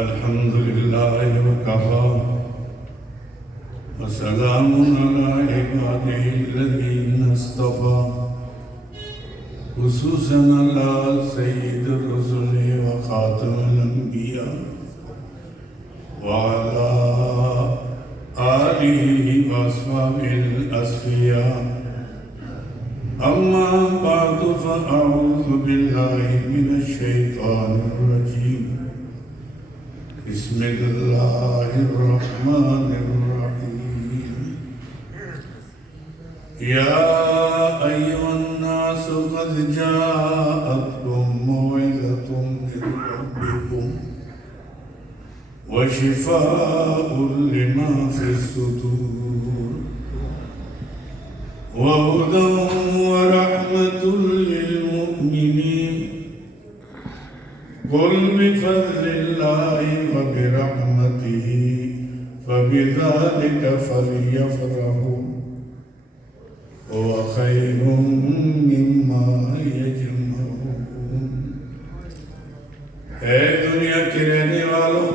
الحمد لله وكفى وسلام على عباده الذين اصطفى خصوصا على سيد الرسل وخاتم الأنبياء وعلى آله وأصحابه الأصفياء. أما بعد فأعوذ بالله من الشيطان الرجيم. بسم الله الرحمن الرحيم. يا أيها الناس قد جاءتكم موعظة من ربكم وشفاء لما في الصدور وهدى ورحمة للمؤمنين. قل بفضل الله وبرحمته فبذلك فليفرحوا هو خير مما يجمعون. اے دنیا کے رہنے والوں،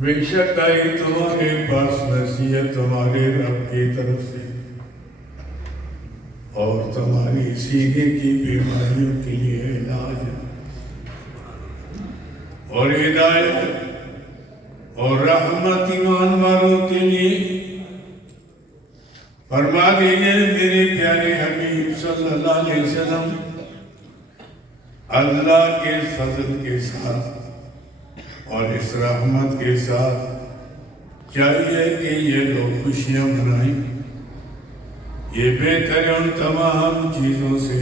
بے شک آئی تمہارے پاس نصیحت تمہارے رب کی طرف سے اور تمہاری سینے کی بیماریوں کے لیے علاج اور ہدایت اور رحمت ایمان والوں کے لیے. فرما دیجئے میرے پیارے حبیب صلی اللہ علیہ وسلم، اللہ کے فضل کے ساتھ اور اس رحمت کے ساتھ چاہیے کہ یہ لوگ خوشیاں منائیں. یہ بہتر ہے ان تمام چیزوں سے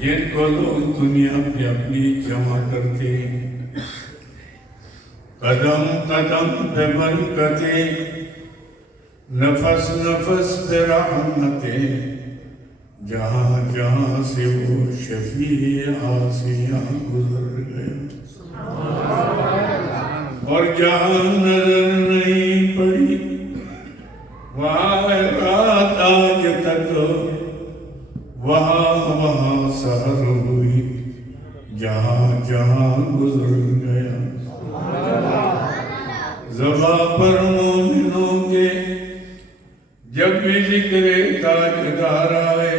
جن کو لوگ دنیا پہ اپنی جمع کرتے ہیں. قدم قدم پہ برکتیں، نفس نفس پہ رحمتیں، جہاں جہاں سے وہ شفیع آسیاں گزر گئے اور جہاں نظر نہیں پڑی وہاں رات آج تک وہاں سحر ہوئی، جہاں جہاں گزر گیا. زباں پر مومنوں کے جب بھی ذکر تاجدار آئے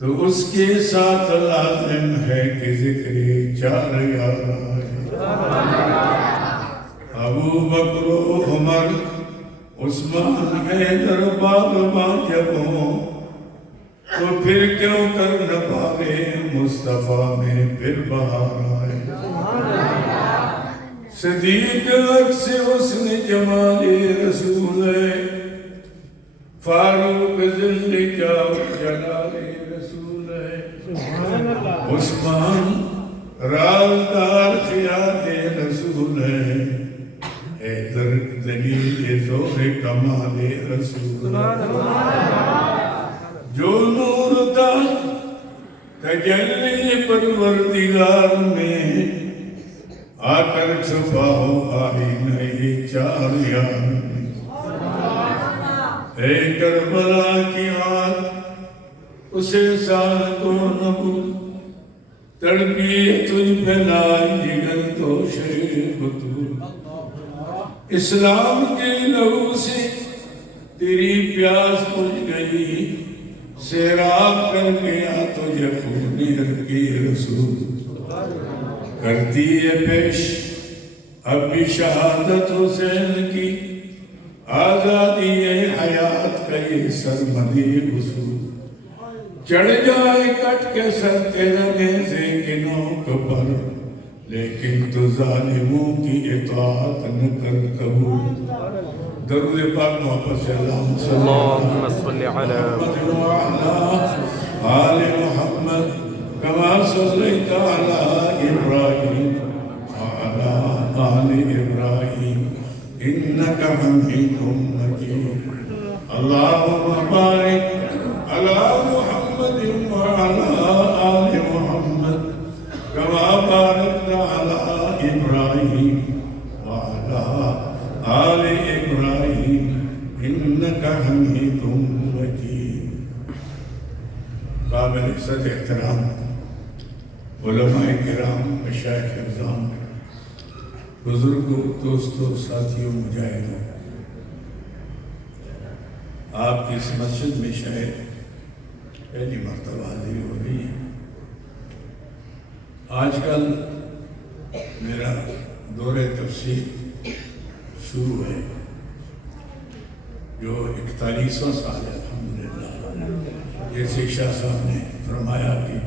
تو اس کے ساتھ لازم ہے کہ ذکر چار یار آئے. ابو بکر و عمر عثمان حیدر باغباں جب ہوں تو پھر کیوں کر نہ پاوے مصطفیٰ میں پھر بہار آئے. صدیق عکس حسن جمال رسول ہے، فاروق ذل جلال رسول ہے، عثمان رازدار خیال رسول ہے، حیدر دلیل زور کمال رسول ہے. جو نور تھا تجلی پروردگار میں آ کر چھپا ہو آئینہ یہ چار یار میں. اے کربلا کی آگ اسے سال کو نبول تڑپی تجھ پہ لائی جگر تو شیر بطول. اسلام کے لہو سے تیری پیاس بجھ گئی، سیراب کر گیا تجھے خون کی رسول. کرتی ہے پیش اب بھی شہادت حسین کی، آزادی حیات کا یہ سرمدی حصول. چڑھ جائے کٹ کے سر تیرے نیزے کے نوک پر، لیکن تو ظالموں کی اطاعت نہ کر قبول. درود پاک محمد صلی اللہ علیہ وسلم. اللهم صل على آل محمد كما صليت على إبراهيم وعلى آل إبراهيم إنك حميد مجيد. اللهم بارك على محمد وعلى آل محمد كما باركت على إبراهيم وعلى آل إبراهيم إنك حميد مجيد. قابل عزت احترام علماء کرام، مشائخ اعظام، بزرگوں، دوستوں، ساتھیوں، مجاہدوں، آپ کی اس مسجد میں شاید پہلی مرتبہ حاضری ہو رہی ہے۔ آج کل میرا دور تفسیر شروع ہے، جو 41واں سال ہے الحمدللہ۔ جیسے شاہ صاحب نے فرمایا کہ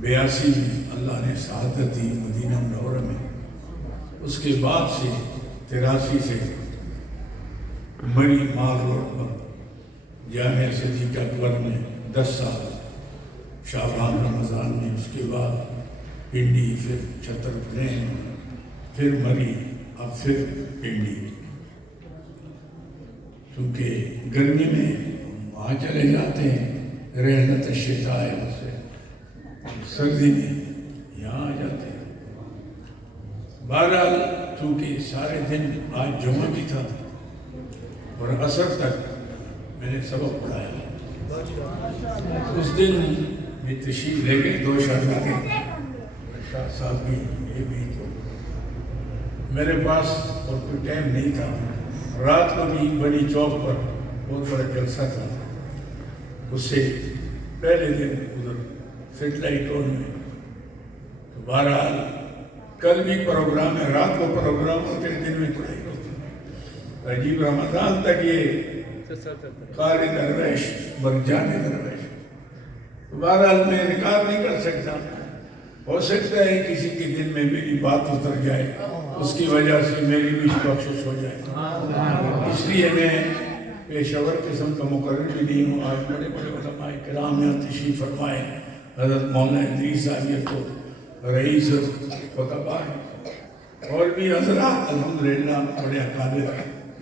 82 میں اللہ نے سعادت دی مدینہ منورہ میں، اس کے بعد سے 83 سے مری مال روڈ پر جامعہ صدیقہ اکبر میں 10 سال، شعبان رمضان میں، اس کے بعد پنڈی، پھر چھتر پلین، پھر مری، اب پھر پنڈی۔ کیونکہ گرمی میں وہاں چلے جاتے ہیں، رحلت الشتاء ہے اسے، سردی میں یہاں آ جاتے ہیں۔ بہرحال چونکہ سارے دن آج جمعہ کی تھا اور عصر تک میں نے سبق پڑھایا، اس دن میں تشریف لے گئے 2 شاگردیں، شاہ صاحب بھی، یہ بھی، تو میرے پاس اور کوئی ٹائم نہیں تھا۔ رات کو بھی بڑی چوک پر بہت بڑا جلسہ تھا، اس سے پہلے دن ادھر سیٹلائٹ ٹون میں، تو بہرحال کل بھی پروگرام ہے، رات کو پروگرام ہوتے ہیں، دن میں پڑھائی ہوتی ہے۔ عجیب رمضان تک یہ قاری درویش برجان درویش، بہرحال میں انکار نہیں کر سکتا، ہو سکتا ہے کسی کے دل میں میری بات اتر جائے، اس کی وجہ سے میری بھی بخشش ہو جائے، اس لیے میں پیشور قسم کا مقرر بھی نہیں ہوں۔ آج بڑے بڑے علماء کرام یہاں تشریف فرمائے، حضرت مولانا ادریس صاحب یہ تو رئیس خطبہ ہیں، اور بھی حضرات الحمدللہ بڑے اکابر،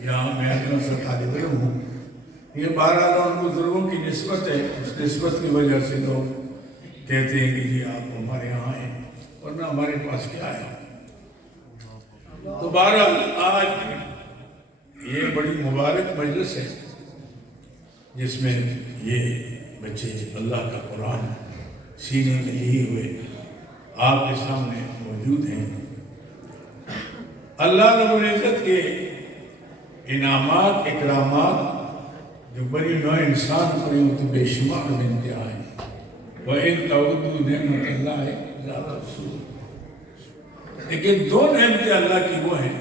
یہاں میں اپنا سر طالب علم ہوں۔ یہ 12 ان بزرگوں کی نسبت ہے، اس نسبت کی وجہ سے لوگ کہتے ہیں کہ جی آپ ہمارے یہاں آئیں، ورنہ ہمارے پاس کیا ہے۔ تو بہرحال آج یہ بڑی مبارک مجلس ہے جس میں یہ بچے اللہ کا قرآن سینے میں لیے ہوئے آپ کے سامنے موجود ہیں۔ اللہ رب العزت کے انعامات، اکرامات جو بنی نوع انسان کو یوں تو بے شمار میں انتہا ہے۔ وَإِن تَعُدُّوا نِعْمَتَ اللَّهِ لَا تُحْصُوهَا۔ لیکن 2 نعمتیں اللہ کی وہ ہیں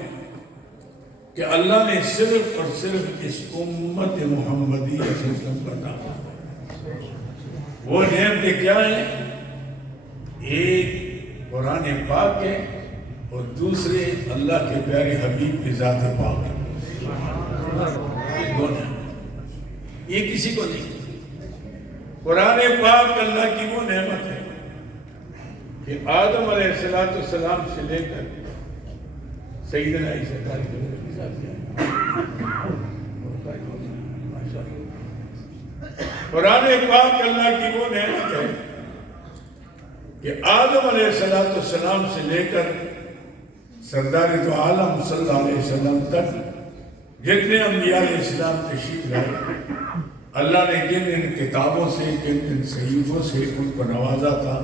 کہ اللہ نے صرف اور صرف اس امت محمدی صلی اللہ علیہ وسلم پر عطا فرمائی۔ وہ نعمتیں کیا ہیں؟ ایک قرآن پاک ہے اور دوسرے اللہ کے پیارے حبیب کی ذات پاک ہے۔ یہ 2 نعمت، یہ کسی کو نہیں۔ قرآن پاک اللہ کی وہ نعمت ہے کہ آدم علیہ السلام سے لے کر سیدنا عیسیٰ قرآن پاک اللہ کی وہ نعمت ہے کہ آدم علیہ السلام سے لے کر سردار دو عالم صلی اللہ علیہ وسلم تک جتنے انبیاء علیہ السلام تشریف لائے، اللہ نے جن ان کتابوں سے، جن صحیفوں سے ان کو نوازا تھا،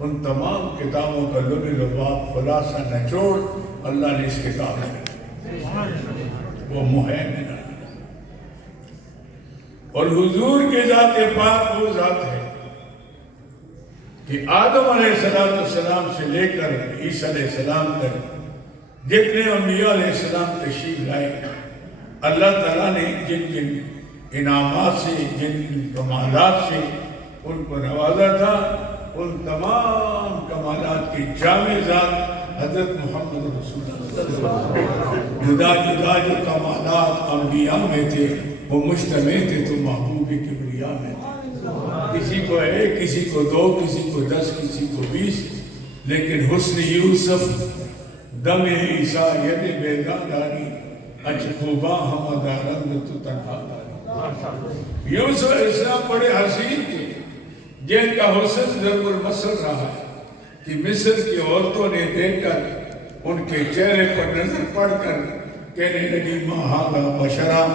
ان تمام کتابوں کا لب لباب خلاصہ نچوڑ اللہ نے اس کتاب میں وہ مہین ہے۔ اور حضور کے ذات پاک وہ ذات ہے کہ آدم علیہ السلام سے لے کر عیسیٰ علیہ السلام تک جتنے انبیاء علیہ السلام تشریف لائے، اللہ تعالیٰ نے جن جن انعامات سے، جن کمالات سے ان کو نوازا تھا، ان تمام کمالات کی جامع ذات حضرت محمد رسول اللہ۔ جدا جدا جو کمالات انبیاء میں تھے وہ مجتمع تھے تو محبوب کبریا میں تھے۔ کسی کو 1، کسی کو 2، کسی کو 10، کسی کو 20، لیکن حسن یوسف، دم عیسیٰ، ید بیگاں داری، اچ خوباں ہم دارند تو تنہا داری۔ یوسف علیہ السلام بڑے حسین تھے جن کا حسن ضرب المثل رہا ہے کہ مصر کی عورتوں نے دیکھ کر ان کے چہرے پر نظر پڑ کر کہنے لگی ما ھذا بشرا،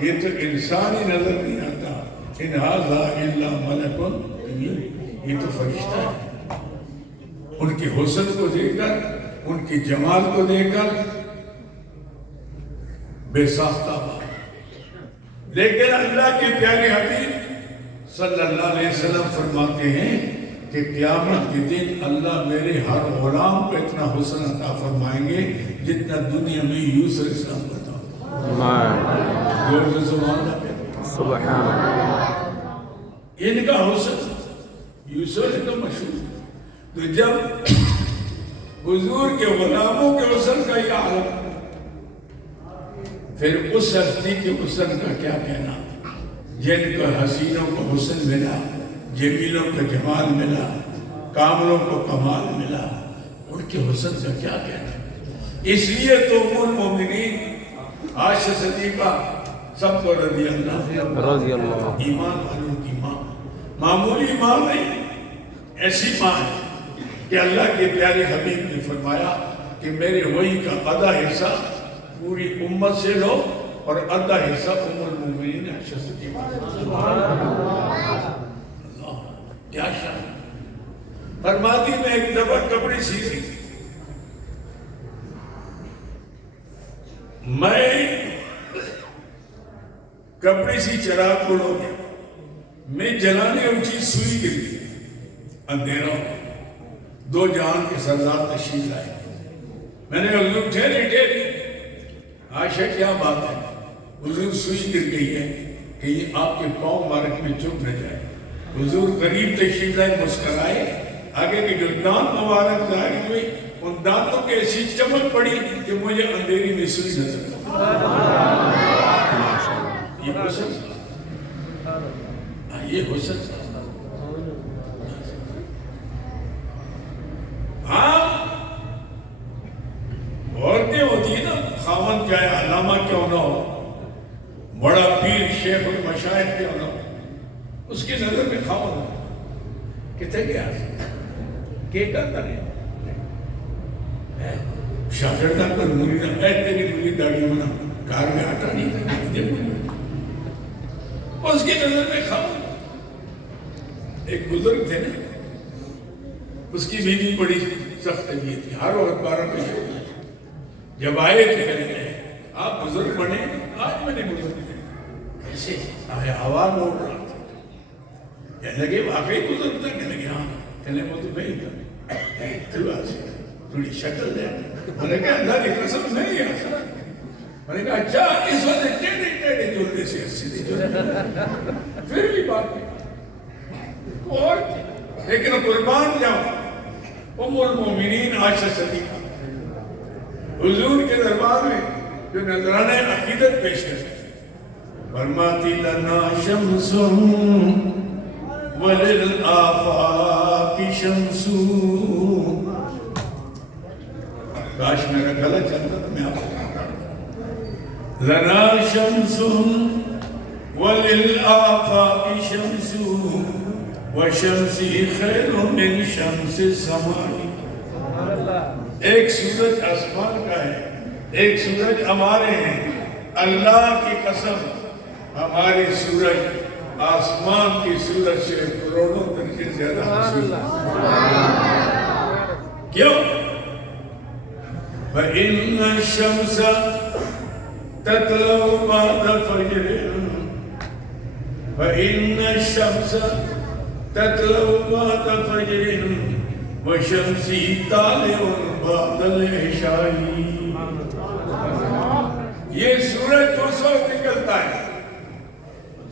یہ تو انسان ہی نظر نہیں آتا، ان ھذا الا ملک کریم، یہ تو فرشتہ ہے۔ ان کے حسن کو دیکھ کر، ان کے جمال کو دیکھ کر بے ساختہ بات۔ لیکن اللہ کے پیارے حبیب صلی اللہ علیہ وسلم فرماتے ہیں کہ قیامت کے دن اللہ میرے ہر غلام کو اتنا حسن عطا فرمائیں گے جتنا دنیا میں یوسف علیہ السلام کا تھا۔ زور سے سبحان اللہ کہتے ہیں۔ سبحان اللہ۔ ان کا حسن یوسف علیہ السلام مشہور، تو جب حضور کے غلاموں کے حسن کا یہ عالم، پھر اس ہستی کے حسن کا کیا کہنا، جن کو حسینوں کو حسن ملا، جمیلوں کو جمال ملا، کاملوں کو کمال ملا، ان کے حسن کا کیا کہنا۔ اس لیے تو ام المومنین عائشہ صدیقہ سب کو رضی اللہ ایمان والوں کی ماں، معمولی ماں نہیں، ایسی ماں ہے کہ اللہ کے پیارے حبیب نے فرمایا کہ میرے وحی کا آدھا حصہ پوری امت سے لو اور آدھا حصہ ام المومنین عائشہ صدیقہ۔ اللہ کیا شان۔ فرماتی میں ایک دفعہ کپڑے سی رہی، میں کپڑے سی چراغ کو ہو گیا، میں جلانے اونچی سوئی گر گئی، اندھیرا ہو گیا، دو جہان کے سردار تشریف لائے۔ میں نے حضور ٹھہرے ٹھہرے، عائشہ کیا بات ہے؟ حضور سوئی گر گئی ہے کہ یہ آپ کے پاؤں مبارک میں چپ نہ جائے۔ حضور قریب تشریف لائے، مسکرائے، آگے کے جو دانت مبارک ظاہر ہوئے، ان دانتوں کے ایسی چمک پڑی کہ مجھے اندھیری میں سوئی نظر آئی۔ یہ حسن تھا، یہ حسن تھا۔ ہاں عورتیں ہوتی ہیں نا، خاوند چاہے علامہ کیوں نہ ہو، بڑا پیر شیخ المشائخ کیوں نہ ہو، اس کی نظر میں خاوند ہو کتنے گیا کہ کرتا نہیں شاگردہ پر مریدہ اے تیری مرید داڑھی منا کار میں آٹا نہیں تھا، اس کی نظر میں خاوند۔ ایک بزرگ تھے نا، اس کی بیوی بڑی سخت طبیعت تھی، ہر وقت 12 بجے ہوتی، جب آئے تو کہنے لگے آپ بزرگ بنے؟ آج میں نے بزرگ بنے۔ کیسے؟ آواز اڑ رہا تھا، کہنے لگے واقعی بزرگ تھا؟ کہنے لگے ہاں۔ کہنے وہ تو نہیں تھا، تھوڑی شکل ہے۔ میں نے کہا اللہ کی قسم نہیں ہے۔ میں نے کہا اچھا اس وجہ ٹیڑے ٹیڑے جلدے سے سیدھے جلدے، پھر بھی بات نہیں اور، لیکن قربان جاؤ ام المومنین عائشہ صدیقہ حضور کے دربار میں جو نذرانے عقیدت پیش کرتے، فرماتی لنا شمس وللآفاق شمس۔ کاش میرا گلا چلتا تو میں آپ کو لنا شمس وللآفاق شمس وشمسی خیر من شمس السماء۔ ایک سورج آسمان کا ہے، ایک سورج ہمارے ہیں، اللہ کی قسم ہماری سورج آسمان کی سورج سے کروڑوں درجے زیادہ حسین۔ کیوں؟ فَإِنَّ الشَّمْسَ تَطْلُعُ بَعْدَ فَجْرٍ فَإِنَّ الشَّمْسَ تَطْلُعُ بَعْدَ فَجْرٍ وَشَمْسِي طَالِعٌ بَعْدَ الْعِشَاءِ۔ یہ سورج اس وقت نکلتا ہے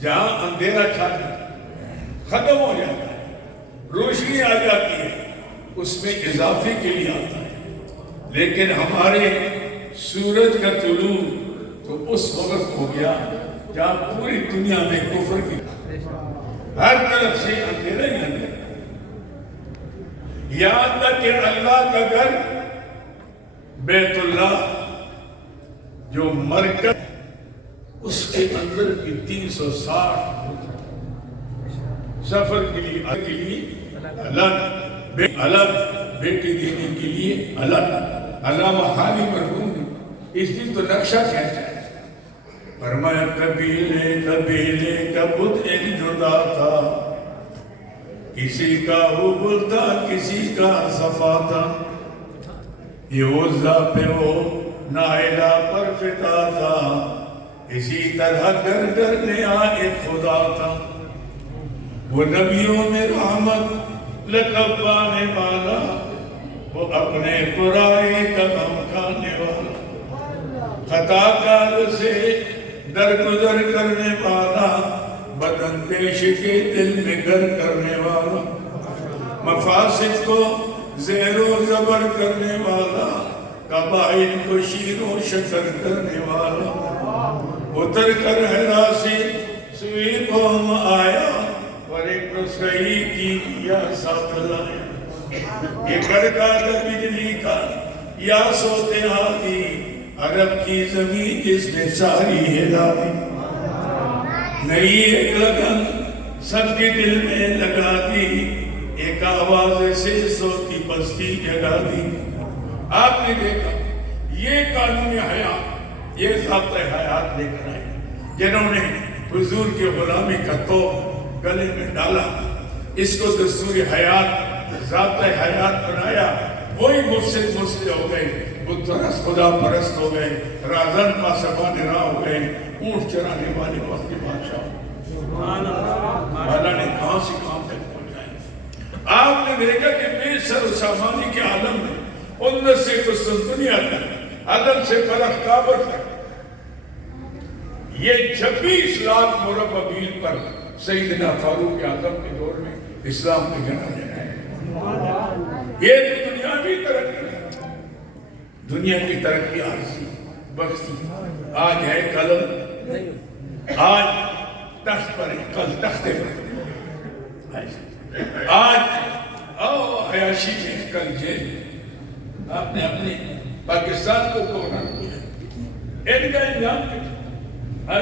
جہاں اندھیرا چھاتا ہے، ختم ہو جاتا ہے، روشنی آ جاتی ہے، اس میں اضافے کے لیے آتا ہے۔ لیکن ہمارے سورج کا طلوع تو اس وقت ہو گیا جہاں پوری دنیا میں کفر کی ہر طرف سے اندھیرا ہی اندھیرا، یہاں تک کہ اللہ کا گھر بیت اللہ جو مرکز، اس کے اندر کی 360 سفر کے لیے الگ بیٹی دینے کے لیے الگ۔ علامہ حالی مرحوم اس دن تو نقشہ کہتا ہے، فرمایا قبیلے قبیلے کا بت ایک جدا تھا، کسی کا حبل تھا کسی کا صفا تھا، یہ عزا پہ وہ نائلہ پر فدا تھا، اسی طرح گھر گھر نیا ایک خدا تھا، وہ نبیوں میں رحمت لقب پانے والا، وہ اپنے برائے کا غم کھانے والا، خطا کار سے درگزر کرنے والا، بدن پیش کے دل میں گر کرنے والا، مفاسد کو زیر و زبر کرنے والا، قبائل کو شیر و شکر کرنے والا، اتر کر حرا سے سوئی قوم آیا، اور ایک رسائی کی یا ساتھ لایا، یہ کڑکا در بجلی کا یا سوتے آدھی، عرب کی زمین جس نے ساری ہلا دی، نئی ایک لگن سب کے دل میں لگا دی، ایک آواز سے سو کی بستی جگا دی۔ آپ نے دیکھا یہ قانون حیات، یہ ضابطہ حیات لے کر آئے جنہوں نے حضور کے غلامی کا توق گلے میں ڈالا، اس کو دستور حیات ضابطہ حیات بنایا، وہی مفسد ہو گئے، بت پرست خدا پرست ہو گئے، رازن پاسبان راہ ہو گئے، اونٹ چرانے والے وقت کے بادشاہ۔ اللہ نے کہاں سے کہاں تک پہنچائے۔ آپ نے دیکھا کہ بے سر و سامانی کے عالم میں ان سے قسطنطنیہ تک، عدم سے فلک کعبہ تک، یہ 26 لاکھ مربع میل پر سیدنا فاروق اعظم کے دور میں اسلام نے جنم لیا ہے۔ یہ تو دنیاوی ترقی ہے، دنیا کی ترقی عارضی بخشی، آج ہے قلم، آج تخت پر ہے، کل تختے پر، آج عیاشی میں کل جیل میں۔ آپ نے اپنے پاکستان کو کورونا ان کا انجام کیا؟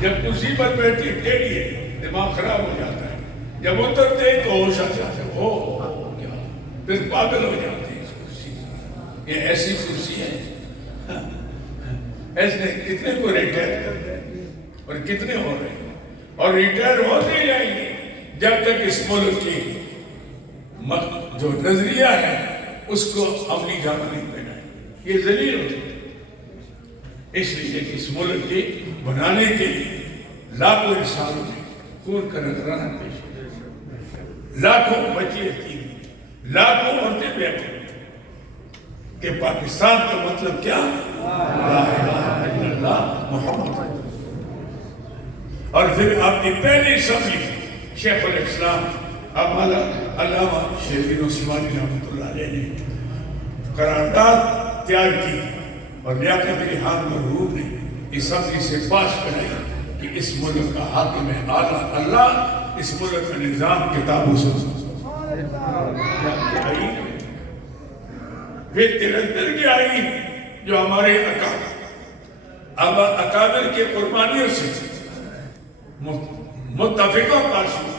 جب کرسی پر بیٹھی ٹیڑھی ہے دماغ خراب ہو جاتا ہے، جب اترتے تو ہوش آ جاتا ہے، او کیا، پھر پاگل ہو جاتے ہیں اس کرسی سے۔ یہ ایسی کرسی ہے، ایسے کتنے کو ریٹائر کر رہے ہیں اور کتنے ہو رہے ہیں، اور ریٹائر ہوتے جائیں گے جب تک اس ملک کی جو نظریہ ہے اس کو عملی جامہ نہیں پہنائیں، یہ ذلیل ہوتے ہیں۔ اس لیے کہ اس ملک کے بنانے کے لیے لاکھوں انسانوں نے خون کا نذرانہ پیش کیا، لاکھوں بچے یتیم، لاکھوں عورتیں بیٹھے کہ پاکستان کا مطلب کیا؟ لا الہ الا اللہ محمد۔ اور پھر آپ کی پہلی اسمبلی شیخ الاسلام علامہ شبیر عثمانی رحمۃ اللہ علیہ نے قرارداد تیار کی، اور لیاقت علی خان مرحوم نے اسمبلی سے پاس کرائی کہ اس ملک کا حاکم اعلیٰ اللہ، اس ملک کا نظام کتاب و سنت۔ پھر تلنگر کی آئین جو ہمارے اکابر کے قربانیوں سے متفقہ پاس ہوئی،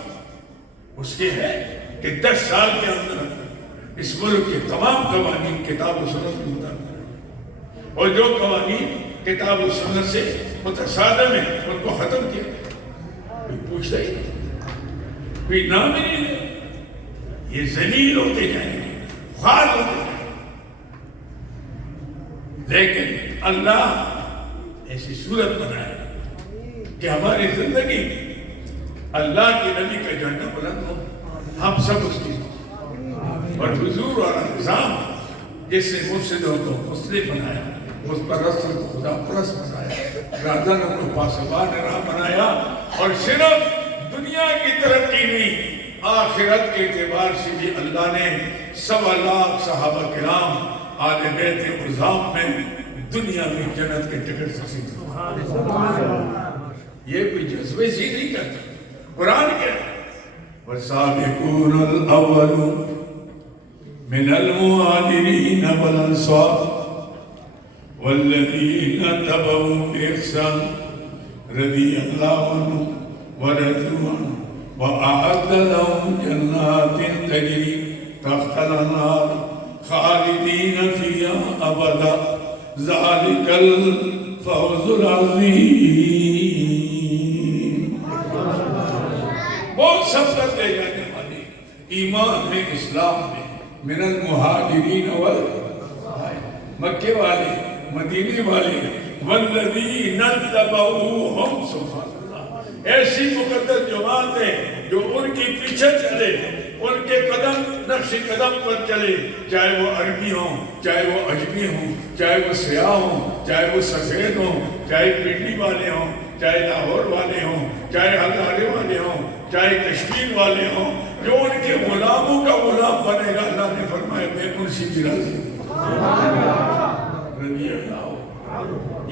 اس کے ہے کہ 10 سال کے اندر اس ملک کے تمام قوانین کتاب و سنت کے مطابق، اور جو قوانین کتاب و سنت سے متصادم ہیں ان کو ختم کیا۔ کوئی پوچھتا ہی نہیں، کوئی نام ہی نہیں لے، یہ ذلیل ہوتے جائیں گے، خوار ہوتے جائیں گے۔ لیکن اللہ ایسی صورت بنائے کہ ہماری زندگی اللہ کے نبی کا جھنڈا بلند ہو، ہم سب اس کی، اور حضور والا نظام جس نے مفسدوں کو مصلح بنایا، متپرستوں کو خدا پرست بنایا، رازنوں کو پاسبان راہ بنایا، اور صرف دنیا کی ترقی نہیں، آخرت کے اعتبار سے بھی اللہ نے 1.25 لاکھ صحابہ کرام آل بیت عظام میں دنیا میں جنت کے ٹکٹ نصیب کیے۔ یہ کوئی جذبے سے نہیں کہتا، قرآن کہتا ہے وَالسَّابِقُونَ الْأَوَّلُونَ مِنَ الْمُهَاجِرِينَ وَالْأَنصَارِ وَالَّذِينَ اتَّبَعُوهُم بِإِحْسَانٍ رَضِيَ اللَّهُ عَنْهُمْ وَرَضُوا عَنْهُ وَأَعَدَّ لَهُمْ جَنَّاتٍ تَجْرِي تَحْتَهَا الْأَنْهَارُ خَالِدِينَ فِيهَا أَبَدًا ذَلِكَ الْفَوْزُ الْعَظِيمُ۔ بہت سب کر دے جانے والی ایمان میں، اسلام میں، من المہاجرین مکے والے، مدینے والے، والذین اتبعوہم، سبحان اللہ، ایسی مقدس جماعت ہے جو ان کے پیچھے چلے، ان کے قدم نقش قدم پر چلے، چاہے وہ عربی ہوں، چاہے وہ اجمی ہوں، چاہے وہ سیاہ ہوں، چاہے وہ سفید ہوں، چاہے پنڈی والے ہوں، چاہے لاہور والے ہوں، چاہے ہزارے والے ہوں، چاہے کشمیر والے ہوں، جو ان کے غلاموں کا غلام بنے گا، اللہ نے فرمایا میں ان سے بھی راضی ہوں۔ رضی اللہ،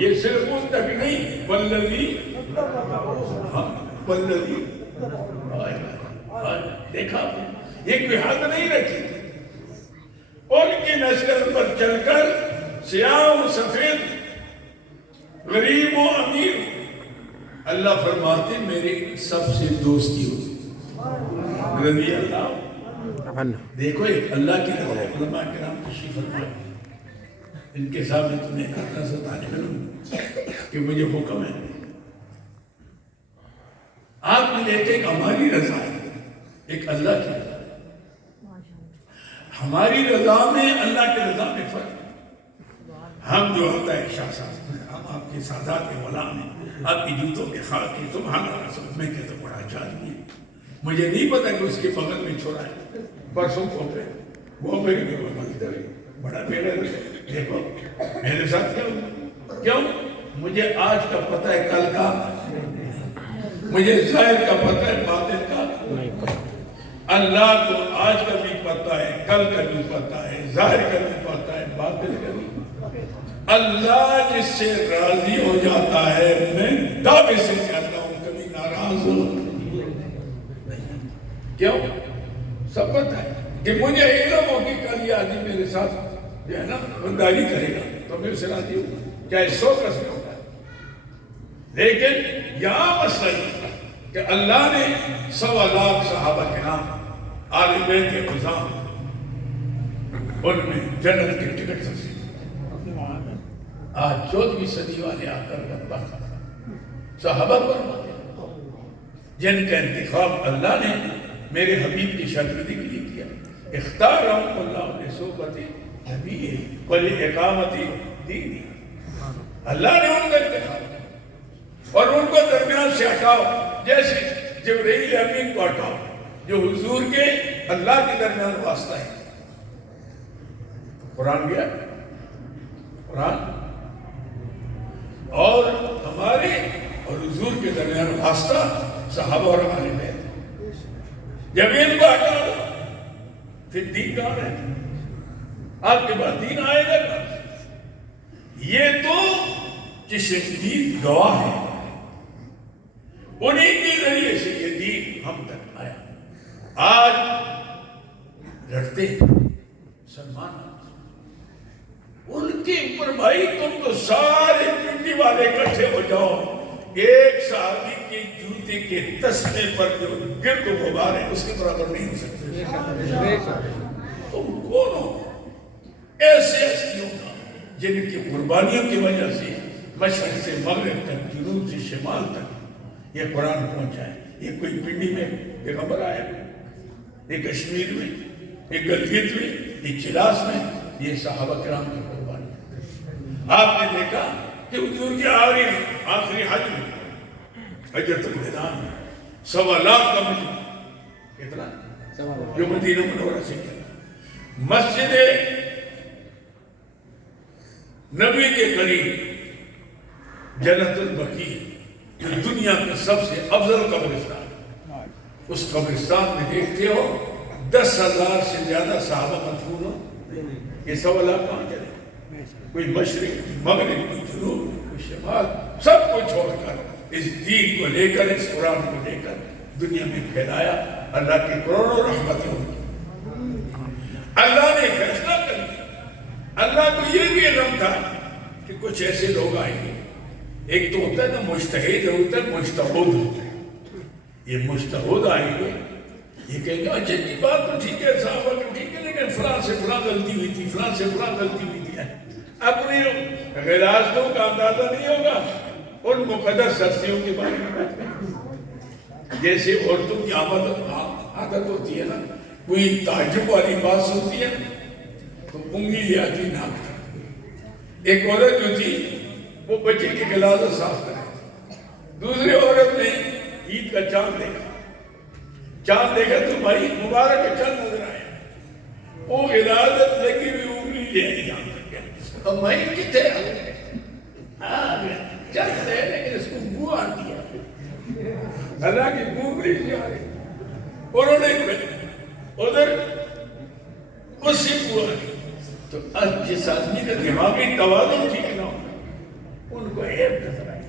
یہ صرف ان تک نہیں، والذی، والذی، دیکھا یہ کوئی حد نہیں رکھی، ان کی نسل پر چل کر سیاہ و سفید، غریب و امیر، اللہ فرماتے میری سب سے دوستی ہوتی۔ رضی اللہ، دیکھو ایک اللہ کی رضا ہے۔ علماء کرام تشریف فرمائے، ان کے سامنے تمہیں کرنا ستانے میں کہ مجھے حکم ہے، آپ نے دیکھے کہ ہماری رضا ہے، ایک اللہ کی رضا ہے، ہماری رضا میں اللہ کی رضا میں فرق۔ ہم جو ہوتا ہے شاہ صاحب، ہم آپ کے سادات کے غلام ہیں، آپ کی جوتوں کے خاک ہیں، سبحان اللہ، سب میں کہتا بڑا اچھا آدمی ہے، مجھے نہیں پتا کہ اس کے بغل میں چھوڑا ہے، پرسوں کو پہ وہ میرے میں بغل ہے، بڑا میرے دیکھو میرے ساتھ کیوں مجھے آج کا پتہ ہے، کل کا مجھے ظاہر کا پتہ ہے، باطن کا اللہ کو آج کا بھی پتہ ہے، کل کا بھی پتہ ہے، ظاہر کا بھی پتہ ہے، باطن کا بھی۔ اللہ جس سے راضی ہو جاتا ہے، میں دعوے سے کہتا ہوں کبھی ناراض ہو نہیں۔ کیوں؟ سب پتہ ہے کہ مجھے علم ہو کہ کل یہ آدمی میرے ساتھ جو ہے نا بنداری کرے گا تو میں اسے راضی ہوں، چاہے 100 قسم ہوتا ہے۔ لیکن یہاں مسئلہ یہ کہ اللہ نے 100 لاکھ صحابہ کے نام، آل بیت کے عظام، ان میں جنت کے ٹکٹ تقسیم۔ آج 14ویں صدی والے آ کر بدبخت صحابہ پر جن کا انتخاب اللہ نے میرے حبیب کی شاگردی کے لیے کیا، اختارہم اللہ لصحبۃ نبیہ ولإقامۃ دینہ، اللہ نے ان کا انتخاب کیا اور ان کو درمیان سے ہٹاؤ، جیسے جبرائیل امین کو ہٹاؤ جو حضور کے اللہ کے درمیان واسطہ ہے۔ قرآن گیا، قرآن اور ہمارے اور حضور کے درمیان واسطہ صحابہ اور اہل بیت، جب ان کو ہٹا دو پھر دین کہاں رہتا؟ آپ کے بعد دین آئے گا؟ یہ تو چشمدید گواہ ہے، انہیں کے ذریعے سے یہ دین ہم تک آیا۔ آج لڑتے مسلمان ان کے اوپر، بھائی تم تو سارے پنڈی والے اکٹھے ہو جاؤ، ایک صحابی کے جوتے کے تسمے پر جو گرد و غبار ہے اس کے برابر نہیں ہو سکتے۔ تم کون ہو؟ ایسے ہستیوں کا جن کی قربانیوں کی وجہ سے مشرق سے مغرب تک، جنوب سے شمال تک یہ قرآن پہنچا ہے۔ یہ کوئی پنڈی میں پیغمبر آیا، یہ کشمیر میں، یہ گلگت میں، یہ چلاس میں، یہ صحابہ کرام کی قربانی۔ آپ نے دیکھا کہ حضور کے آخری حج میں، حجۃ الوداع میں 1.25 لاکھ کا مجمع، کتنا جو مدینہ منورہ سے کیا، مسجد نبی کے قریب جنت البقیع جو دنیا کا سب سے افضل قبرستان، اس قبرستان میں دیکھتے ہو 10,000 سے زیادہ صحابہ مدفون ہو۔ یہ 1.25 لاکھ کہاں چلے؟ کوئی مشرق، کوئی مغرب، کوئی جنوب، کوئی شمال، سب کو چھوڑ کر اس دین کو لے کر، اس قرآن کو لے کر دنیا میں پھیلایا۔ اللہ کی کروڑوں رحمتیں ہوں۔ اللہ نے فیصلہ کر دیا۔ اللہ کو یہ بھی علم تھا کہ کچھ ایسے لوگ آئیں گے، ایک تو ہوتا ہے نا مجتہد، ہوتا ہے مجتہد، یہ مجتہد آئیں گے، یہ کہیں گے اچھا جی بات تو ٹھیک ہے، صحابہ تو ٹھیک ہے، لیکن فلاں سے فلاں غلطی ہوئی تھی، فلاں سے فلاں غلطی ہوئی تھی۔ اپنی غلاظتوں کا اندازہ نہیں ہوگا ان مقدس ہستیوں کے بارے میں۔ جیسے عورتوں کی عادت ہوتی ہے نا، کوئی تعجب والی بات سنتی ہے تو انگلی لے آتی ناک پر. ایک عورت جو تھی وہ بچے کے گلازہ صاف کرے, دوسری عورت نے عید کا چاند دیکھا تو بھائی مبارک کا چاند نظر آیا, وہ غلازت لگی ہوئی انگلی لے آئی یہاں کر کے, اور بھائی کتے چاند ہے لیکن اس کو بو آتی ہے, اللہ کی بو بھی نہیں آ رہی, انہوں نے ادھر اس سے بو آ رہی. تو جس آدمی کا دماغی توازن ٹھیک نہ ہو ان کو عیب نظر آئی,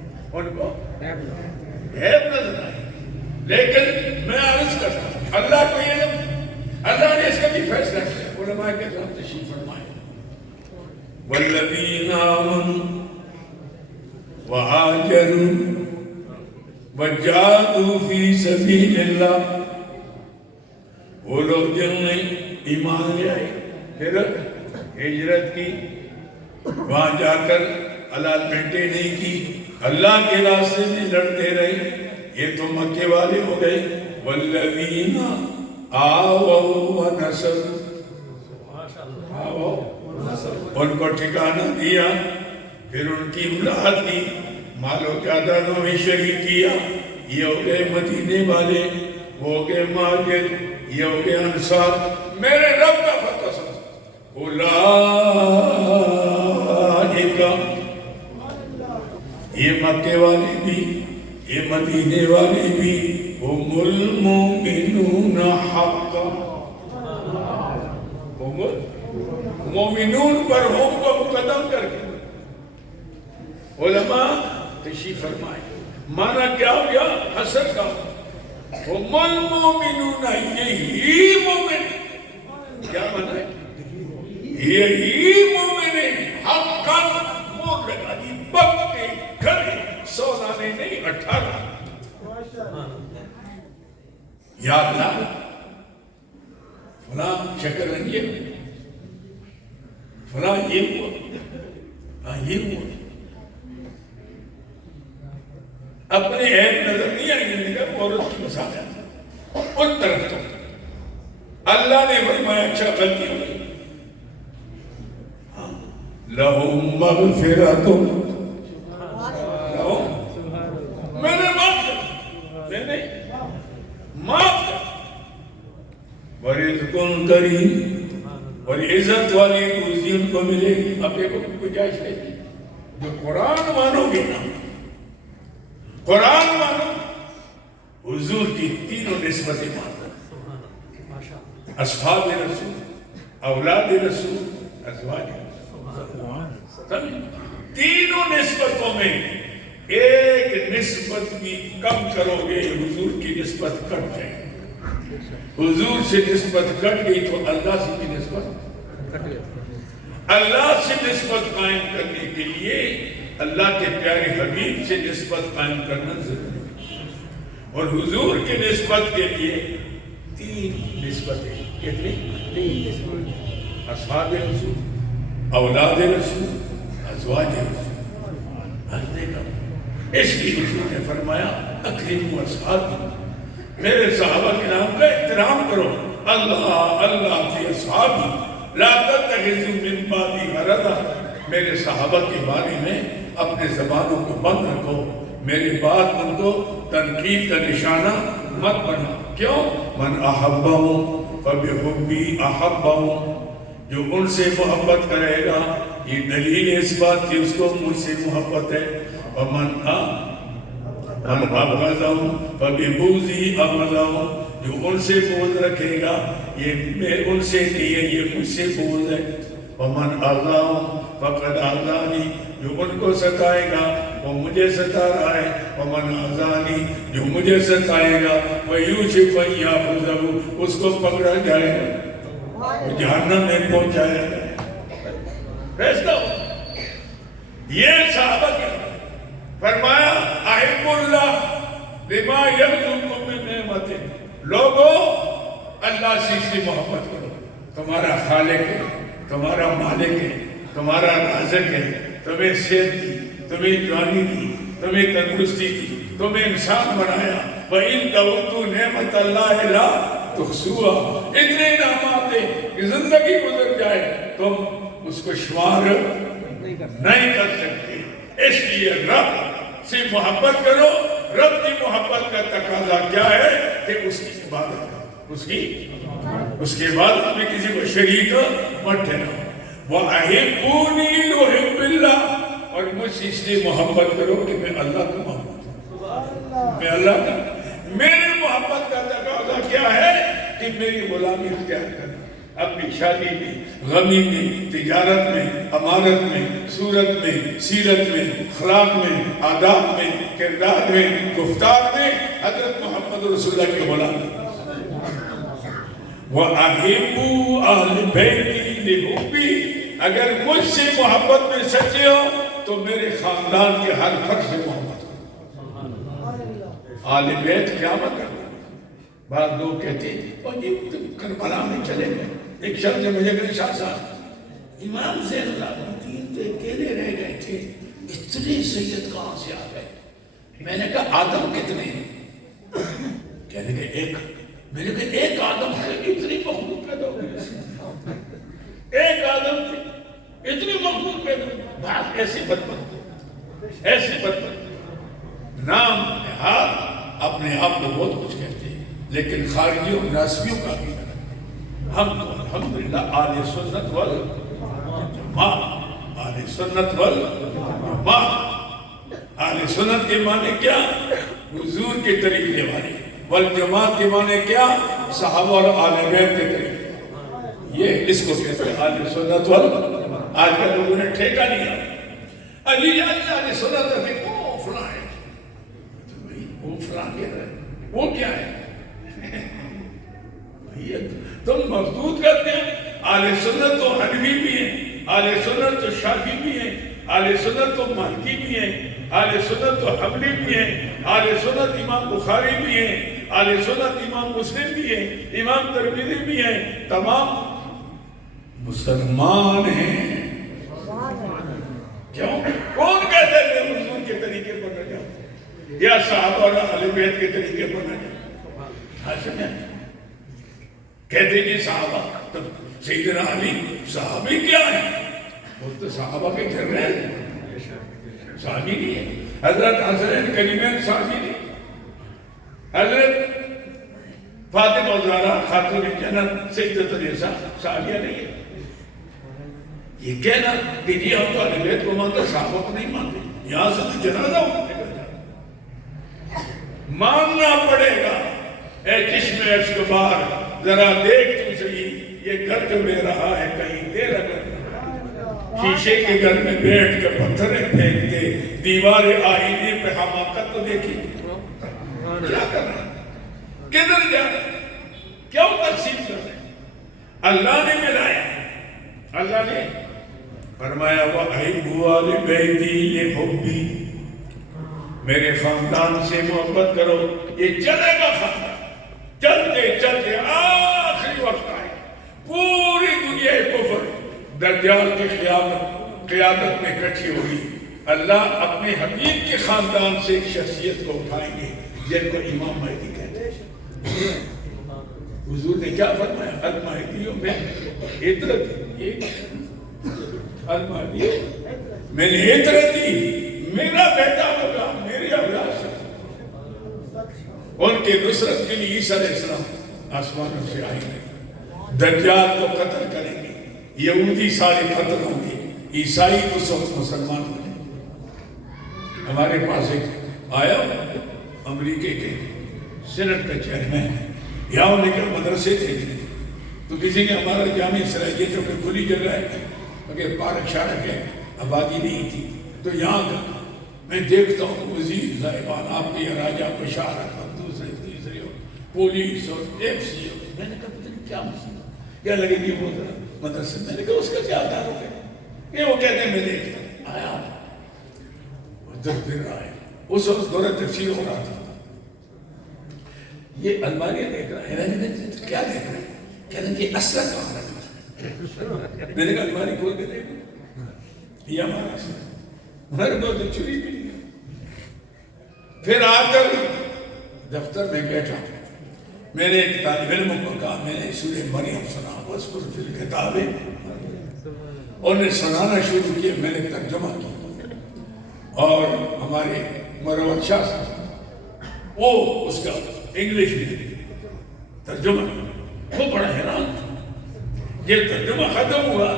لیکن میں عرض کرتا ہوں اللہ کو علم, اللہ نے اس کا بھی فیصلہ کیا. علماء کے ساتھ تشریف فرمائے, والذین آمنوا وہاجروا وجاہدوا فی سبیل اللہ, وہ لوگ جنہوں نے ایمان لے آئے پھر ہجرت کی, وہاں جا کر الالمنٹیں نہیں کی, اللہ کے راستے میں لڑتے رہے, یہ تو مکے والے ہو گئے. والذین آووا ونصروا, ان کو ٹھکانہ دیا, پھر ان کی امداد کی, مال و جائیدادوں میں شریک کیا. یہ ہو گئے مدینے والے, وہ ہو گئے مہاجر, یہ ہو گئے انصار. میرے رب کا فتح سن, یہ مکے والے بھی یہ مدینے والے بھی ہم المؤمنون حقا, مومنون پر ہم کو مقدم کر کے. علماء تشریف فرمائے, مانا کیا ہو گیا حسر کا, ہم المؤمنون, یہی مومن, کیا مانا ہے یہی مومن حقا, مور لگا دی پکے کھڑے, 100 نانے نہیں 18. یا اللہ فلاں شکر رنگی, فلاں یہ ہوا, یہ ہوا, اپنے عیب نظر نہیں آئیں گے کہ عورت کی مساجد ان طرف. تو اللہ نے فرمایا اچھا غلطی ہو گئی, لہم مغفرۃ, میں نے معاف کر, میں نے معاف کر, ورزق کریم, اور عزت والی روزی ان کو ملے گی. اب ایک گنجائش ہے جو قرآن مانو گے نا, قرآن مانو, حضور کی تینوں نسبتیں مانو, اصحاب رسول, اولاد رسول, ازواج رسول, تینوں نسبتوں میں ایک نسبت بھی کم کرو گے حضور کی نسبت کٹ جائے گی. حضور سے نسبت کٹ گئی تو اللہ سے بھی نسبت, اللہ سے نسبت قائم کرنے کے لیے اللہ کے پیارے حبیب سے نسبت قائم کرنا ضروری ہے. اور حضور کی نسبت کے لیے 3 نسبتیں, کتنی؟ 3. اصحاب رسول, اولاد رسول, ازواج رسول. اس لیے حضور نے فرمایا اکرموا اصحابی, میرے صحابہ کے نام کا احترام کرو. اللہ فی اصحابی لا تتخذوا من بعدی غرضا, میرے صحابہ کے بارے میں اپنے زبانوں کو بند رکھو, میرے بعد ان کو تنقید کا نشانہ مت بنا. کیوں؟ من احبہم فبحبی احبہم, جو ان سے محبت کرے گا یہ دلیل اس بات کہ اس کو مجھ سے محبت ہے. ومن ابغضہم فببغضی ابغضہم, جو ان سے بغض رکھے گا یہ میں ان سے نہیں ہے, یہ مجھ سے بغض ہے. ومن اذاہم فقد اذانی, جو ان کو ستائے گا وہ مجھے ستا رہا ہے. ومن اذانی, جو مجھے ستائے گا فیوشک ان یاخذہ, اس کو پکڑا جائے گا, جہنم میں پہنچایا جائے گا. فیصلہ ہو. یہ صحابہ کیا فرمایا احب اللہ بما یرزقکم من نعمتہ, لوگوں اللہ سے اس سے محبت کرو, تمہارا خالق ہے, تمہارا مالک ہے, تمہارا رازق ہے, تمہیں صحت دی, تمہیں جوانی دی, تمہیں تندرستی دی, تمہیں انسان بنایا. وَإِن تَعُدُّوا نِعْمَتَ اللَّهِ لَا تحصوها، اتنے انعامات دے کہ زندگی گزر جائے تم اس کو شمار نہیں کر سکتے. اس لیے رب سے محبت کرو. رب کی محبت کا تقاضا کیا ہے کہ اس کی عبادت کرو. اس کی عبادت میں کسی کو شریک مت ٹھہراؤ. وَأَحِبُّونِي لِأُحِبِّ اللَّهِ، اور مجھ سے اس لیے محبت کرو کہ میں اللہ کو محبت کروں. میں اللہ کا، میرے محبت کا تقاضا کیا ہے کہ میری غلامی اختیار کرنا. اپنی شادی میں، غمی میں، تجارت میں، امانت میں، صورت میں، سیرت میں، اخلاق میں، آداب میں، کردار میں، گفتار میں حضرت محمد رسول اللہ کے غلامی. وَأَحِبُّوا أَهْلَ بَيْتِي لِحُبِّي، اگر مجھ سے محبت میں سچے ہو تو میرے خاندان کے ہر فرد سے محبت کرو. اہل بیت کیا مطلب؟ بعض لوگ کہتے ہیں اور یہ کربلا میں چلے گئے. ایک شخص نے مجھے کہا شاہ صاحب امام زین العابدین تو اکیلے رہ گئے تھے، اتنے سید کہاں سے آ گئے؟ میں نے کہا آدم کتنے ہیں؟ کہنے کہ ایک. میں نے کہا ایک آدم سے اتنی مخلوق پیدا ہو گئی؟ ایک آدم سے اتنی مخلوق پیدا ہو گئی؟ بات ایسی بدبخت، ایسی بدبخت. نام نہاد اپنے آپ کو بہت کچھ کہتے ہیں لیکن خارجیوں ناسبیوں کا بھی کرتے. ہم تو الحمدللہ اہل سنت والجماعت. اہل سنت والجماعت. اہل سنت کے معنی کیا؟ حضور کے طریقے والے. والجماعت کے معنی کیا؟ صحابہ اور اہل بیت کے طریقے. یہ اس کو کہتے ہیں اہل سنت والجماعت. آج کل لوگوں نے ٹھیکہ لیا علی اہل سنت ہے وہ فلاں ہے، وہ فلاں کہہ رہے ہیں، وہ کیا ہے؟ تم مفدود کرتے ہیں. اہل سنت تو حنفی بھی ہیں، اہل سنت تو شافعی بھی ہیں، اہل سنت تو مالکی بھی ہیں، اہل سنت تو حنبلی بھی ہیں، اہل سنت امام بخاری بھی ہیں، اہل سنت امام مسلم بھی ہیں، امام ترمذی بھی ہیں. تمام مسلمان ہیں. کیوں؟ کون کہتے ہیں میں حضور کے طریقے پر نہ جاؤں یا صحابہ اور اہل بیت کے طریقے پر نہ جاؤں؟ حاشا کہتے جی صحابہ تو سیدنا علی صحابی کیا ہے؟ وہ تو صحابہ کے گھر رہے ہیں، صحابی نہیں ہے. حضرت حسنین کریمین صحابی نہیں. حضرت فاطمہ زہرا خاتون جنت سیدۃ النساء صحابیہ نہیں ہے. یہ کہنا کہ جی ہم تو اہل بیت کو مانتے صحابہ کو نہیں مانتے، یہاں سے تو جنازہ ماننا پڑے گا. اے چشم اشکبار ذرا دیکھ تو صحیح یہ گھر جو لے رہا ہے کہیں دیر اگر شیشے کے گھر میں بیٹھ کر پتھریں پھینکتے دیوار آئینے پہ حماقت تو دیکھی. کیا کر رہے ہیں؟ کدھر جا رہے ہیں؟ کیوں تقسیم کر رہے ہیں؟ اللہ نے ملایا. اللہ نے فرمایا وَأَحِبُّوا أَهْلَ بَيْتِي لِحُبِّي، میرے خاندان سے محبت کرو. یہ چلے گا خاندان چلتے چلتے آخری وقت آئے پوری دنیا کفر دجال کی قیادت میں کٹھی ہوئی. اللہ اپنے حبیب کے خاندان سے ایک شخصیت کو اٹھائیں گے جن کو امام مہدی کہتے ہیں. حضور نے کیا فرمایا؟ المہدیوں میں عطرت المہدی میں نے عطرت دی، میرا بیٹا ہوگا، میری اولاد سے. ان کے نصرت کے لیے عیسیٰ علیہ السلام آسمانوں سے آئیں گے، دجال کو قتل کریں گے، یہودی سارے قتل ہوں گے، عیسائی اس وقت مسلمان ہوں گے. ہمارے پاس ایک آیا امریکہ کے سینٹ کا چیئرمین ہے، یہاں انہیں کیا مدرسے تھے تو کسی نے ہمارا جامع سرائیے جو کہ کھلی جگہ ہے اگر پارک شارک ہے آبادی نہیں تھی تو یہاں کا میں دیکھتا ہوں وزیر صاحبان آپ کے راجہ بشارت اور دوسرے تیسرے اور پولیس اور ایف سی اور میں نے کہا پتہ نہیں کیا مسئلہ کیا لگے گی وہ مدرسے. میں نے کہا اس کا کیا تعلق ہے؟ کہ وہ کہتے ہیں میں دیکھتا آیا ادھر پھر رہا ہے. اس وقت دورہ تفسیر ہو رہا تھا. یہ الماریاں دیکھ رہا ہے. میں نے کیا دیکھ رہا ہے؟ کہتے ہیں کہ اسلحہ کہاں رکھا؟ میں نے کہا الماری کھول کے دیکھ یہ ہمارا اسلحہ ہمارے کو تو چوری بھی نہیں. پھر آ کر دفتر میں بیٹھا میں نے ایک طالب علم کو کہا میں نے سورہ مریم سنا وَاذْكُرْ فِي الْكِتَابِ، انہوں نے سنانا شروع کیا، میں نے ترجمہ کیا، اور ہمارے مروت شاہ صاحب وہ اس کا انگلش میں ترجمہ، وہ بڑا حیران تھا۔ یہ ترجمہ ختم ہوا،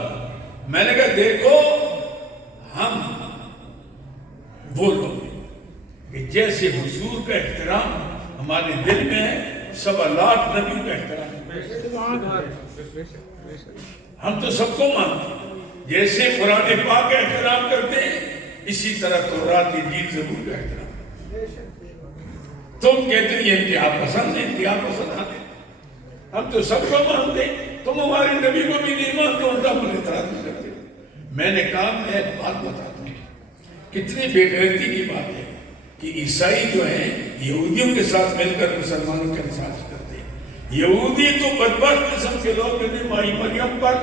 میں نے کہا دیکھو ہم وہ لوگ کہ جیسے حضور کا احترام ہمارے دل میں ہے، 1.25 لاکھ نبی کا احترام ہے۔ ہم تو سب کو مانتے ہیں، جیسے قرآن پاک کا احترام کرتے ہیں اسی طرح تورات انجیل زبور کا احترام۔ تم کہتے ہیں یہ انتہا پسند ہے، انتہا پسند آتے، ہم تو سب کو مانتے ہیں، تم ہمارے نبی کو بھی نہیں مانتے، الٹا پر اعتراض کرتے۔ میں نے کہا میں ایک بات بتاتا ہوں، کتنی بے غیرتی کی بات ہے کہ عیسائی جو ہیں یہودیوں کے ساتھ مل کر مسلمانوں کے انصاف کرتے ہیں۔ یہودی تو بدبخت قسم کے لوگ نبی مائی مریم پر،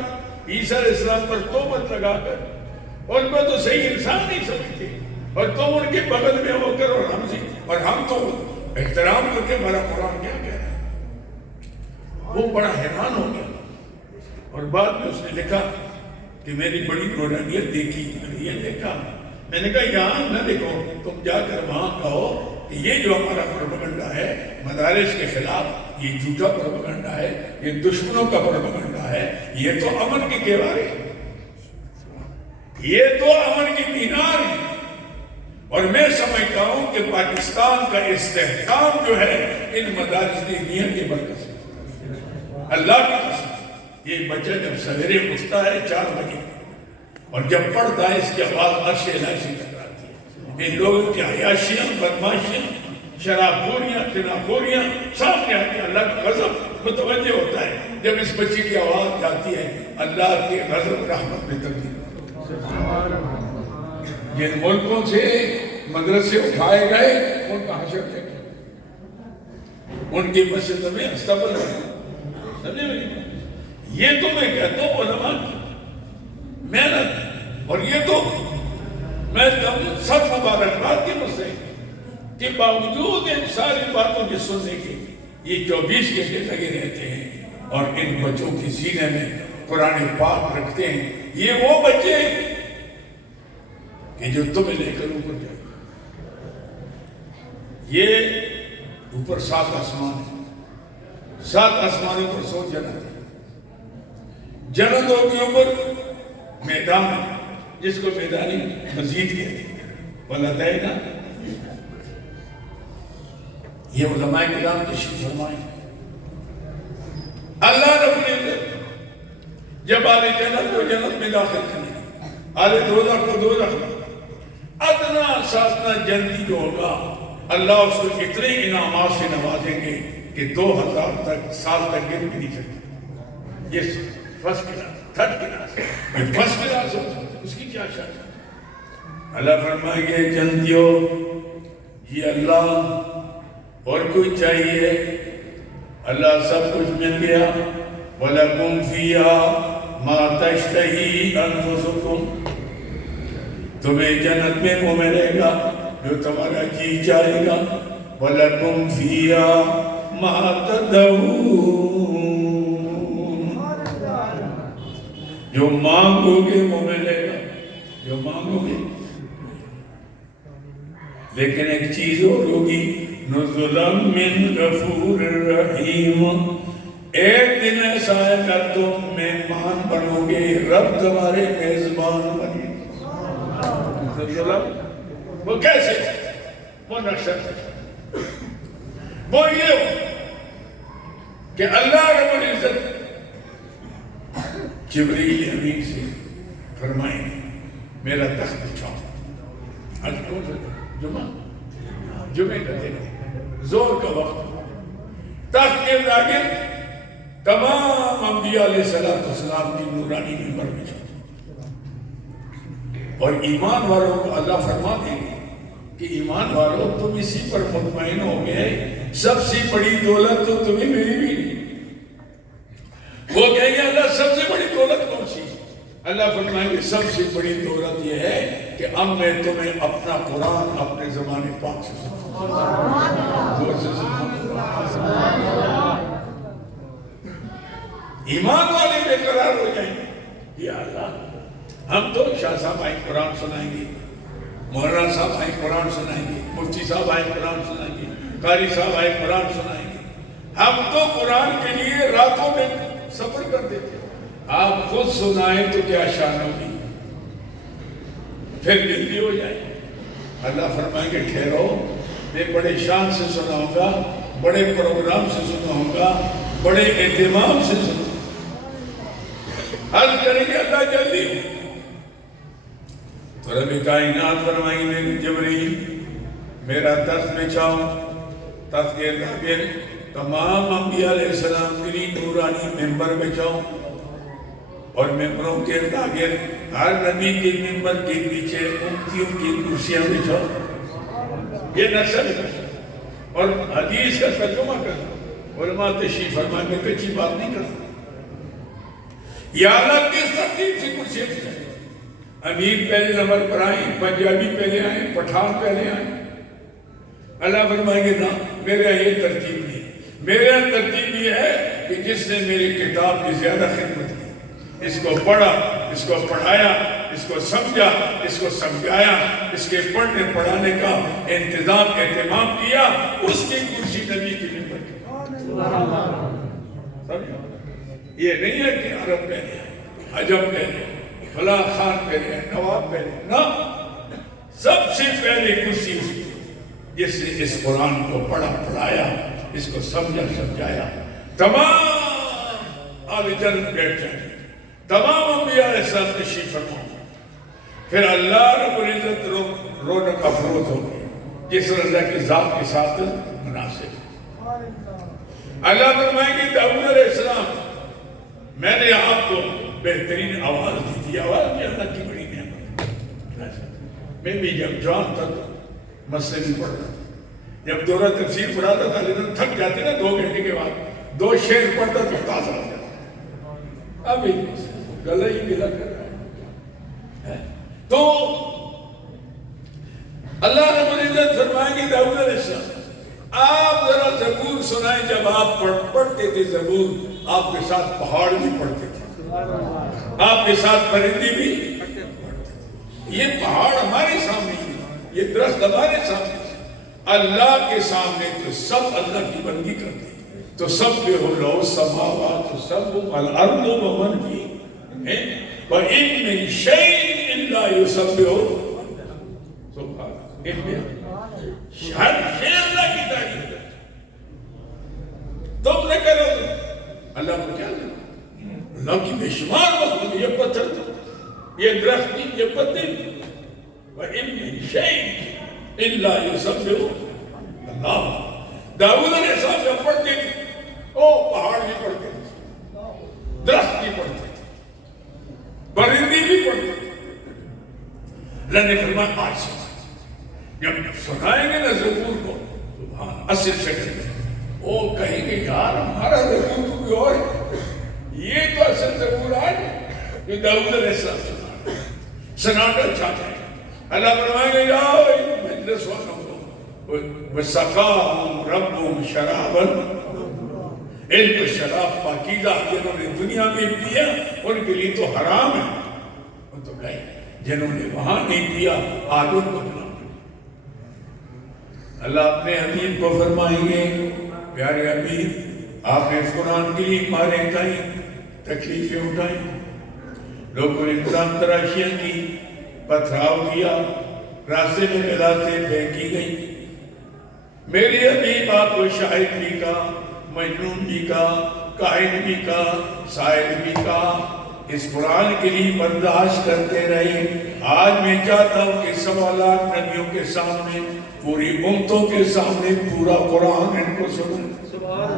عیسیٰ علیہ السلام پر توبت لگا کر ان کو تو صحیح انسان نہیں سمجھتے، اور تم ان کے بغل میں ہو کر اور ہم تو احترام کر کے ہمارا قرآن کیا کہہ رہا ہے۔ وہ بڑا حیران ہو گیا، اور بعد میں اس نے لکھا کہ میری بڑی نورانیت دیکھی، یہ دیکھا۔ میں نے کہا یہاں نہ دیکھو، تم جا کر وہاں کہو کہ یہ جو ہمارا پروپیگنڈا ہے مدارس کے خلاف، یہ جھوٹا پروپیگنڈا ہے، یہ دشمنوں کا پروپیگنڈا ہے، یہ تو امن کے کیوارے ہیں، یہ تو امن کی مینار ہے۔ اور میں سمجھتا ہوں کہ پاکستان کا استحکام جو ہے ان مدارس دینیہ کے برکت سے، اللہ کی قسم، یہ بچہ جب سویرے اٹھتا ہے 4 بجے اور جب پڑھتا ہے اس کے بعد عرش الہی سے ٹکراتی ہے، ان لوگوں کی عیاشیاں، بدماشیاں، شراب خوریاں، زنا خوریاں سامنے آتی ہیں، اللہ کا غضب متوجہ ہوتا ہے جب اس بچے کی آواز جاتی ہے، اللہ کے غضب رحمت میں تبدیل ہوتا ہے۔ جن ملکوں سے مدرسے اٹھائے گئے ان کا حشر دیکھیں، ان کی مسجد میں استقبال ہے، سمجھے میری بات؟ یہ تو میں کہتا ہوں علماء کی محنت، اور یہ تو میں سب مبارکباد کے مسئلے کے باوجود ان ساری باتوں کے سننے کے یہ 24 گھنٹے لگے رہتے ہیں اور ان بچوں کی سینے میں قرآن پاک رکھتے ہیں۔ یہ وہ بچے کہ جو تمہیں لے کر اوپر جائے، یہ اوپر 7 آسمان ہے، 7 آسمانوں پر 100 جنت ہے، جنتوں کے اوپر میدان ہے جس کو میدانی مزید کہتے ہیں، وَلَدَيْنَا، یہ علماء کرام تشریف فرمائیں۔ اللہ رب العزت جب آل جنت کو جنت میں داخل کرنے، آل دوزخ کو دوزخ میں، ادنا ساتنا جنتی جو ہوگا اللہ اس کو اتنے انعامات سے نوازیں گے کہ 2000 سال تک گر بھی نہیں سکتے۔ یہ فرسٹ کلاس، تھرڈ کلاس، یہ فرسٹ کلاس ہو، اس کی کیا شان ہے؟ اللہ فرمائے گے جنتیوں یہ اللہ اور کوئی چاہیے، اللہ سب کچھ مل گیا، وَلَكُمْ فِيهَا مَا تَشْتَهِي أَنفُسُكُمْ، تمہیں جنت میں وہ ملے گا جو تمہارا جی چاہے گا، وَلَكُمْ فِيهَا مَا تَدْعُونَ، جو مانگو گے وہ ملے گا، جو مانگو گے۔ لیکن ایک چیز اور ہوگی، نُزُلًا مِّن غَفُورٍ رَحِيمٍ، ایک دن ایسا ہے کہ تم مہمان بنو گے، رب تمہارے میزبان بنے۔ وہ کیسے؟ وہ نقشہ وہ یہ ہو کہ اللہ رب العزت جبریل امین سے فرمائیں گے میرا تخت بچھاؤ، آج کون سا جمعہ کا دن، زور کا وقت، تخت کے لاگے تمام انبیاء علیہ السلام کی نورانی منبر بچھا، اور ایمان والوں کو اللہ فرما دیں گے کہ ایمان والوں تم اسی پر مطمئن ہو گئے، سب سے بڑی دولت تو تمہیں ملی بھی نہیں۔ وہ کہیں گے اللہ سب سے بڑی دولت کون سی؟ اللہ فرمائیں گے سب سے بڑی دولت یہ ہے کہ اب میں تمہیں اپنا قرآن اپنے زمانے پاک سے سناؤں۔ ایمان والے بے قرار ہو جائیں گے، یا اللہ ہم تو شاہ صاحب آئیں قرآن سنائیں گے، مولانا صاحب آئیں قرآن سنائیں گے، مفتی صاحب آئیں قرآن سنائیں گے، قاری صاحب آئیں قرآن سنائیں گے، ہم تو قرآن کے لیے راتوں میں سفر کرتے تھے، آپ خود سنائیں تو کیا شان ہوگی، پھر جلدی ہو جائے۔ اللہ فرمائیں گے ٹھہرو، میں بڑے شان سے سناؤں گا، بڑے پروگرام سے سناؤں گا، بڑے اہتمام سے سناؤں گا۔ عرض کریں گے اللہ جلدی ہو تو رب کائنات فرمائیں گے جبریل میرا دست بچھاؤ، دست کے لاغر تمام انبیاء علیہ السلام کے لیے نورانی ممبر بچھاؤ، اور ممبروں کے لاغر ہر نبی کے ممبر کے پیچھے امتیوں کی کرسیاں بچھاؤ۔ یہ نقشہ ہے اور حدیث کا ترجمہ کرنا، علماء تشریف فرمائیں میں کچھی بات نہیں کرتا۔ یا اللہ کس ترتیب سے کرسیاں بچھائیں، امیر پہلے نمبر پر آئیں، پنجابی پہلے آئیں، پٹھان پہلے آئیں۔ اللہ فرمائیں گے نا میرے یہ ترتیب نہیں، میرے ترتیب یہ ہے کہ جس نے میری کتاب کی زیادہ خدمت کی، اس کو پڑھا، اس کو پڑھایا، اس کو سمجھا، اس کو سمجھایا، اس کے پڑھنے پڑھانے کا انتظام اہتمام کیا، اس کی کرسی نبی کی ممبر کی۔ یہ نہیں ہے کہ عرب پہلے آئے، عجم پہلے آئے، فلاں خان پہلے آئے، نواب پہلے آئے، نا سب سے پہلے کرسی اس کی جس نے اس قرآن کو پڑھا پڑھایا، اس کو سمجھا سمجھایا، تمام آل جنت بیٹھ جائیں، تمام انبیاء علیہ السلام تشریف فرما، پھر اللہ رب العزت رونق افروز ہوگی جس اللہ کی ذات کے ساتھ مناسب۔ اللہ فرمائیں گے داؤد علیہ السلام میں نے آپ کو بہترین آواز دی تھی، آواز بھی اللہ کی بڑی نعمت۔ میں بھی جب جوان تک مسئلے نہیں پڑھتا تھا، جب دورہ تفسیر پڑھاتا تھا لیکن تھک جاتے نا 2 گھنٹے کے بعد، 2 شعر پڑھتا تو تازہ ہو جاتا، اب ایک گلہ ہی گلا کر رہا ہے۔ تو اللہ رب العزت فرمائیں گے داؤد علیہ السلام آپ ذرا زبور سنائیں، جب آپ پڑھتے تھے زبور آپ کے ساتھ پہاڑ بھی پڑھتے تھے، آپ کے ساتھ پرندے بھی پڑھتے تھے، یہ پہاڑ ہمارے سامنے ہی، یہ درخت ہمارے سامنے، اللہ کے سامنے تو سب اللہ کی بندگی کرتے ہیں، تو سب بے لو السماوات سب الارض ومن فیہن وَإِن مِّن شَيْءٍ إِلَّا يُسَبِّحُ سبحان ہر شے اللہ کی تعریف ہے، تم نے کرو تو اللہ کو کیا کرنا، اللہ کی بے شمار مخلوق، یہ پتھر تو یہ درخت نہیں، یہ پتے نہیں، وَإِن مِّن شَيْءٍ إِلَّا يُسَبِّحُ اللہ۔ داؤد علیہ السلام جب پڑھتے تھے وہ پہاڑ بھی پڑھتے تھے، درخت بھی پڑھتے تھے، پرندے بھی پڑھتے تھے۔ اللہ نے فرمایا آج سنا، جب سنائیں گے نا زبور کو سبحان اصل شکل میں، وہ کہیں گے یار ہمارا زبور تو کوئی اور ہے، یہ تو اصل زبور آج جو داؤد علیہ السلام سناٹا چھا جائے۔ اللہ فرمائیں گے جاؤ مجلس والوں کو وَسَقَاهُمْ رَبُّهُمْ شَرَابًا، ان کو شراب پاکیزہ جنہوں نے دنیا میں پیا ان کے لیے تو حرام ہے، ان تو گئے جنہوں نے وہاں نہیں پیا آج ان کو بنا۔ اللہ اپنے حبیب کو فرمائیں گے پیارے حبیب آپ نے اس قرآن کے لیے ماریں اٹھائیں، تکلیفیں اٹھائیں، لوگوں نے قرآن تراشیاں کی، پتھراؤ کیا، راستے میں غلطیں پھینکی گئی، میرے حبیب آپ کو شاعر بھی کہا، مجنون بھی کہا، کاہن بھی کہا، شاعر بھی کہا، اس قرآن کے لیے برداشت کرتے رہے۔ آج میں چاہتا ہوں کہ 1.25 لاکھ نبیوں کے سامنے، پوری امتوں کے سامنے پورا قرآن ان کو سنیں۔ سبحان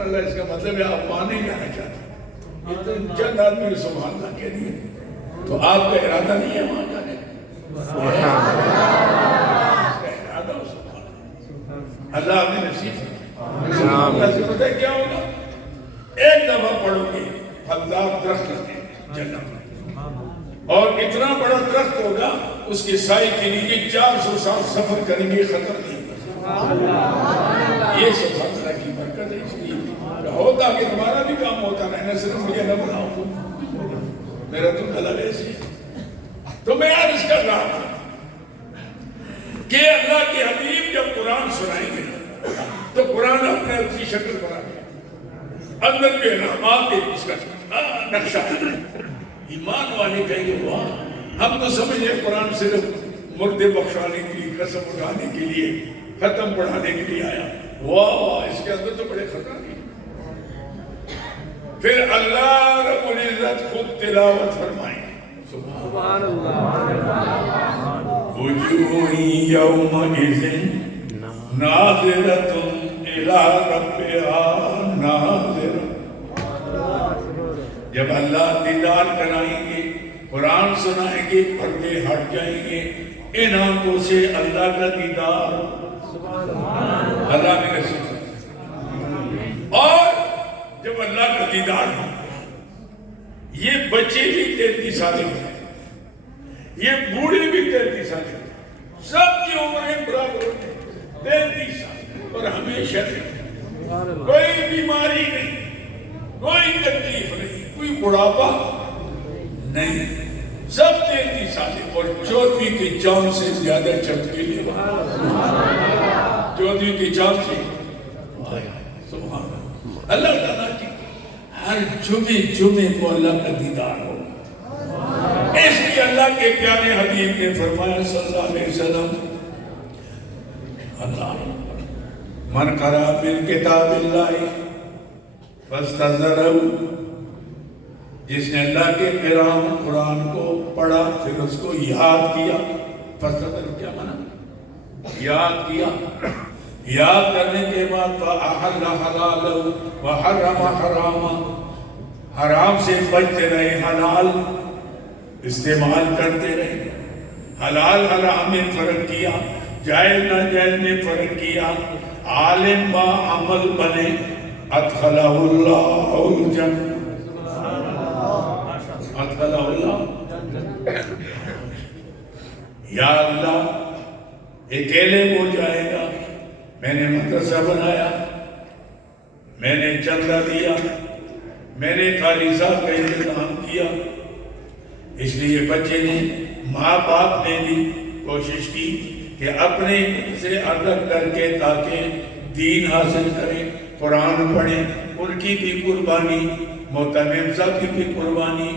اللہ، اس کا مطلب ہے آپ وہاں نہیں جانا چاہتے، یہ تو چند آدمی سبحان اللہ کہہ دیے، تو آپ کا ارادہ نہیں ہے وہاں جانے کا، اللہ آپ نے نصیب فرمائے۔ اللہ سے پتہ ہے کیا ہوگا، ایک دفعہ پڑھو گے پھلدار درخت لگے جنت میں، اور اتنا بڑا درخت ہوگا اس کے سائے کے لیے 400 سال سفر کریں گے، ختم نہیں ہوگا۔ یہ سبحان اللہ کی برکت ہے، اس لیے ہوتا اللہ کہ تمہارا بھی کام ہوتا رہنا، صرف مجھے نہ بناؤ، میرا تو گلا ایسے ہے۔ تو میں عرض کر رہا تھا کہ اللہ کے حبیب جب قرآن سنائیں گے تو قرآن اپنے اپنی شکل بنا گیا، اندر بھی انعامات اس کا نقشہ ہے۔ ایمان والے کہیں گے واہ، ہم تو سمجھے قرآن صرف مردے بخشانے کے لیے، قسم اٹھانے کے لیے، ختم پڑھانے کے لیے آیا، واہ اس کے اندر تو بڑے خطرہ نہیں۔ پھر اللہ رب العزت خود تلاوت فرمائیں، سبحان اللہ، وجوہ یومئذ ناظرۃ الی ربہا ناظرۃ۔ جب اللہ دیدار کرائیں گے، قرآن سنائیں گے، پردے ہٹ جائیں گے، ان آنکھوں سے اللہ کا دیدار، اللہ نے رسول، اور جب اللہ کا دیدار ہو، یہ بچے بھی 33 سالے ہوتے ہیں، یہ بوڑھے بھی 33 سالے ہوتے ہیں، سب کی عمریں برابر ہوتے ہیں 33 سال، اور ہمیشہ کوئی بیماری نہیں، کوئی تکلیف نہیں، کوئی بڑھاپا نہیں، سب 33 سالے، اور 14ویں کی چاند سے زیادہ چمکیلے، 14ویں کی چاند سے، سبحان اللہ، اللہ تعالیٰ کی ہر جمعے کو اللہ کا دیدار ہو۔ اس لیے اللہ کے پیارے حبیب نے فرمایا صلی اللہ علیہ وسلم، اللہ من قرأ من کتاب اللہ فاستظہرہ، جس نے اللہ کے پیغام قرآن کو پڑھا پھر اس کو یاد کیا، فاستظہرہ کیا معنی؟ یاد کیا، یاد کرنے کے بعد فَأَحَلَّ حَلَالَهُ وَحَرَّمَ حَرَامَهُ، حرام سے بچتے رہے، حلال استعمال کرتے رہے، حلال حرام میں فرق کیا، جائز ناجائز میں فرق کیا، عالم با عمل بنے، ادخلہ اللہ الجنہ، ادخلہ اللہ، یا اللہ اکیلے ہو جائے گا، میں نے مدرسہ بنایا، میں نے چندہ دیا، میں نے قاری صاحب کا انتظام کیا، اس لیے بچے نے، ماں باپ نے بھی کوشش کی کہ اپنے سے الگ کر کے تاکہ دین حاصل کریں، قرآن پڑھیں، ان کی بھی قربانی، محتمم صاحب کی بھی قربانی،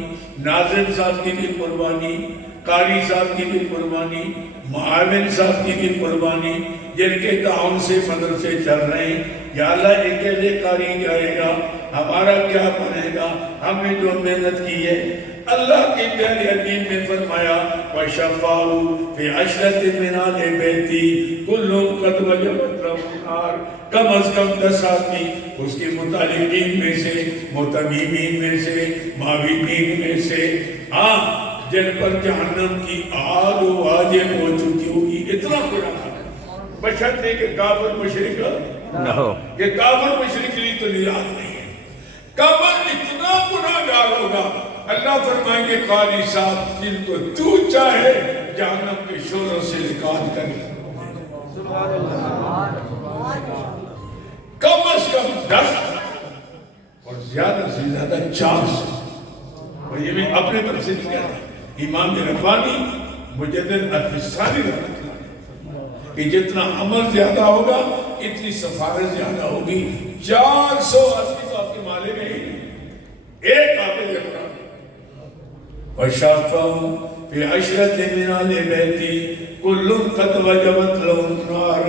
ناظم صاحب کی بھی قربانی، قاری صاحب کی بھی قربانی، معاون صاحب کی بھی قربانی، جن کے تعاون سے مدرسے چل رہے ہیں۔ یا اللہ اکیلے قاری جائے گا، ہمارا کیا بنے گا؟ ہم نے جو محنت کی ہے، اللہ کے پیارے حبیب نے فرمایا وَشَفَّاهُ فِي عَشْرَةٍ مِنْ أَهْلِ بَيْتِهِ كُلُّهُمْ قَدْ وَجَبَتْ لَهُمُ النَّارُ، کم از کم 10 آدمی اس کے متعلقین میں سے، متممین میں سے، معاونین میں سے، جن پر جہنم کی آگ واجب ہو چکی ہوگی، اتنا قرآن ہے، بشرطے کہ کافر مشرک کہ کافر مشرک کے لیے تو نجات نہیں ہے، کافر اتنا گناہگار ہوگا، اللہ فرمائیں گے قاری صاحب جن کو تو چاہے جہنم کے شوروں سے نکال کر، کم از کم 10 اور زیادہ سے زیادہ 400، اور یہ میں اپنے طرف سے نہیں کہتا، امام ربانی مجدد الفسانی رحمۃ اللہ کہ جتنا عمل زیادہ ہوگا اتنی سفارت زیادہ ہوگی۔ 400 آدمی تو آپ کے مالے میں ہی ایک آتے جب وَشَافَهُ فِي عَشْرَةٍ مِنْ أَهْلِ بَيْتِهِ كُلٌّ قَدْ وَجَبَتْ لَهُ النَّارُ،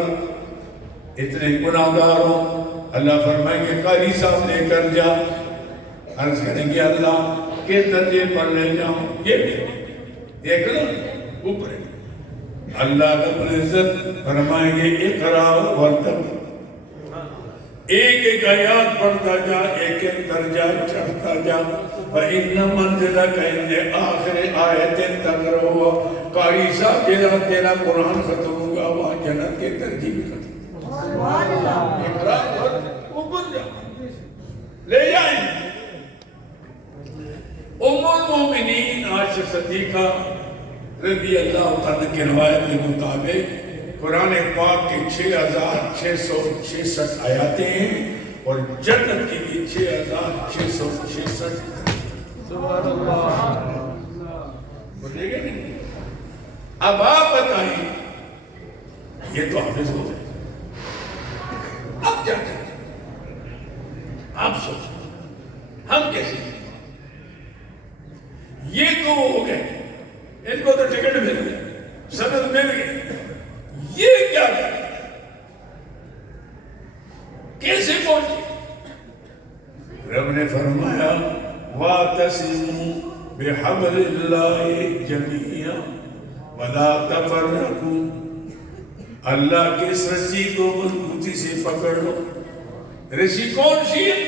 اتنے گناہگاروں اللہ فرمائیں گے قاری صاحب لے کر جا، عرض کریں گے اللہ کے درجے پر لے جاؤں، یہ بھی ایک نا اوپر اللہ رب العزت فرمائیں گے اقرا ورتقی، ایک ایک آیات پڑھتا جا، ایک ایک درجہ چڑھتا جا، فَإِنَّ مَنْزِلَكَ عِنْدَ آخِرِ آیَةٍ تَقْرَؤُهَا، قاری صاحب جیسا تیرا قرآن ختم ہوگا وہاں جنت کے درجے بھی ختم ہوگا، اقرا ورتقی، اوپر جا لے جائیں۔ ام المومنین عائشہ صدیقہ رضی اللہ عنہ کی روایت کے مطابق قرآن پاک کے 6666 آیاتیں ہیں، اور جنت کی بھی 6666 سبحان اللہ. بولے گا نہیں. اب آپ بتائیں یہ تو حافظ ہو گئے, اب کیا کریں؟ آپ سوچیں ہم کیسے کریں؟ یہ تو ہو گئے, ان کو تو ٹکٹ مل گئے, سند مل گئے, یہ کیا کریں؟ کیسے پہنچے؟ رب نے فرمایا وَاعْتَصِمُوا بِحَبْلِ اللَّهِ جَمِيعًا وَلَا تَفَرَّقُوا. اللہ کی اس رسی کو مضبوطی سے پکڑ لو. رسی کون سی ہے؟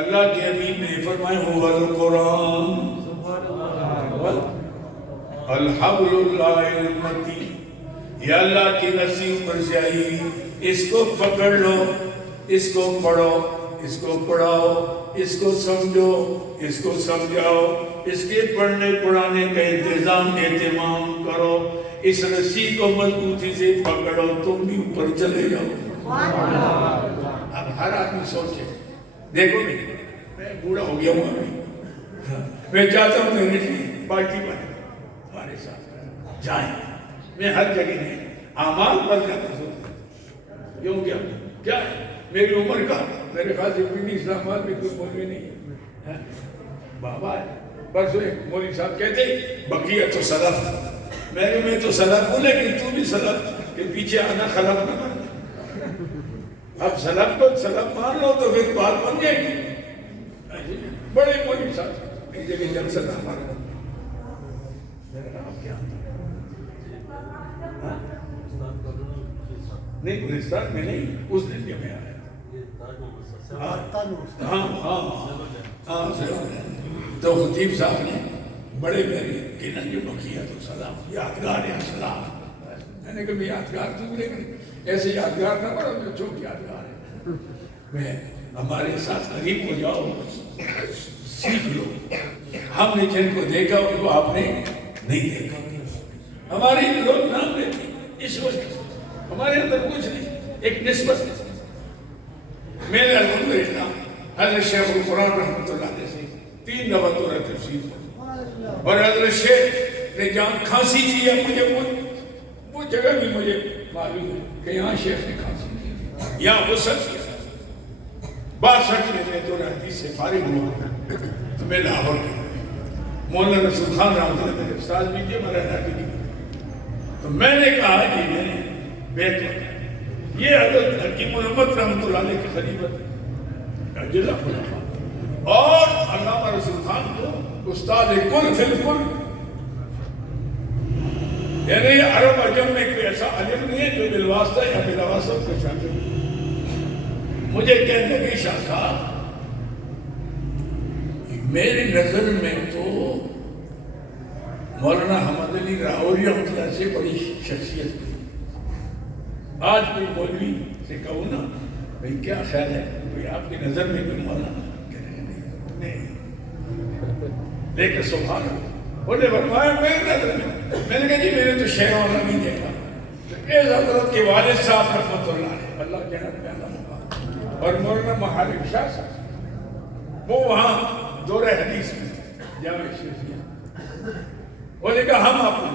اللہ کے حبیب نے فرمایا هو القرآن الحبل اللہ المتین. یہ اللہ کی رسی اوپر سے آئی, اس کو پکڑ لو, اس کو پڑھو, اس کو پڑھاؤ, اس کو سمجھو, اس کو سمجھاؤ, اس کے پڑھنے پڑھانے کا اہتمام کرو. اس رسی کو مضبوطی سے پکڑو, تم بھی اوپر چلے جاؤ. اب ہر آدمی سوچے, دیکھو میں بوڑھا ہو گیا ہوں ابھی, میں چاہتا ہوں میری پارٹی بنے ہمارے ساتھ جائیں. میں ہر جگہ نہیں اعمال پر جاتا ہوں. کیوں کیا ہے میری عمر کا؟ میرے خیال سے پنڈی اسلام آباد میں کوئی مولوی نہیں ہے. بابا پرسوں ایک مولوی صاحب کہتے بقیہ تو سلف, میں تو سلف ہوں لیکن تو بھی سلف کے پیچھے آنا خلف نہ مان. اب سلف کو سلف مان لو تو پھر بات بن جائے گی. بڑے مولوی صاحب ایک جگہ جلسہ تھا ہمارا, میرا نام کیا نہیں گلستان میں نہیں, اس دن کے میں آیا. تو خطیب صاحب نے بڑے میرے کنن جو بقیہ تو سلام یادگار ہے سلام. میں نے کہا یادگار تو لیکن ایسے یادگار نہ پڑا جو چوک یادگار ہے. میں ہمارے ساتھ قریب ہو جاؤ, سیکھ لو. ہم نے جن کو دیکھا ان کو آپ نے نہیں دیکھا. ہماری لوگ نام لیتے اس وجہ سے, ہمارے اندر کچھ نہیں, ایک نسبت ہے. میرے الحمدللہ حضرت شیخ القرآن رحمۃ اللہ علیہ سے 3 دفعہ دورہ تفسیر پڑھی, اور حضرت شیخ نے جہاں کھانسی کی ہے مجھے وہ جگہ بھی مجھے معلوم ہے کہ یہاں شیخ نے کھانسی کی, یہاں غسل کیا. 62 میں دورہ حدیث سے فارغ ہوا تو میں لاہور گیا. مولانا رسول خان رحمۃ اللہ میرے استاد بھی تھے, ہمارا ناٹی بھی. تو میں نے کہا کہ میں نے بیت وقت یہ حضرت حکیم محمد رحمۃ اللہ علیہ کی خلیفت جزاک اللہ خیر, اور علامہ رسول خان کو استاد کل فی الکل. یعنی عرب عجم میں کوئی ایسا عالم نہیں ہے جو بالواسطہ یا بلا واسطہ کو شامل. مجھے کہنے لگے شاہ صاحب میری نظر میں تو مولانا حمد علی لاہوری رحمۃ اللہ سے بڑی شخصیت تھی. آج کوئی مولوی سے کہوں نا بھئی کیا خیال ہے, کوئی آپ کی نظر میں کوئی مولانا نہیں, لیکن سبحان اللہ انہوں نے فرمایا میری نظر میں نے کہا جی میں نے تو شہر والا نہیں دیکھا. اس حضرت کے والد صاحب رحمۃ اللہ علیہ, اللہ کے رب میں اللہ, اور مولانا محارب شاہ صاحب وہ وہاں دورہ حدیث میں جامع شریفیہ. انہوں نے کہا ہم آپ کو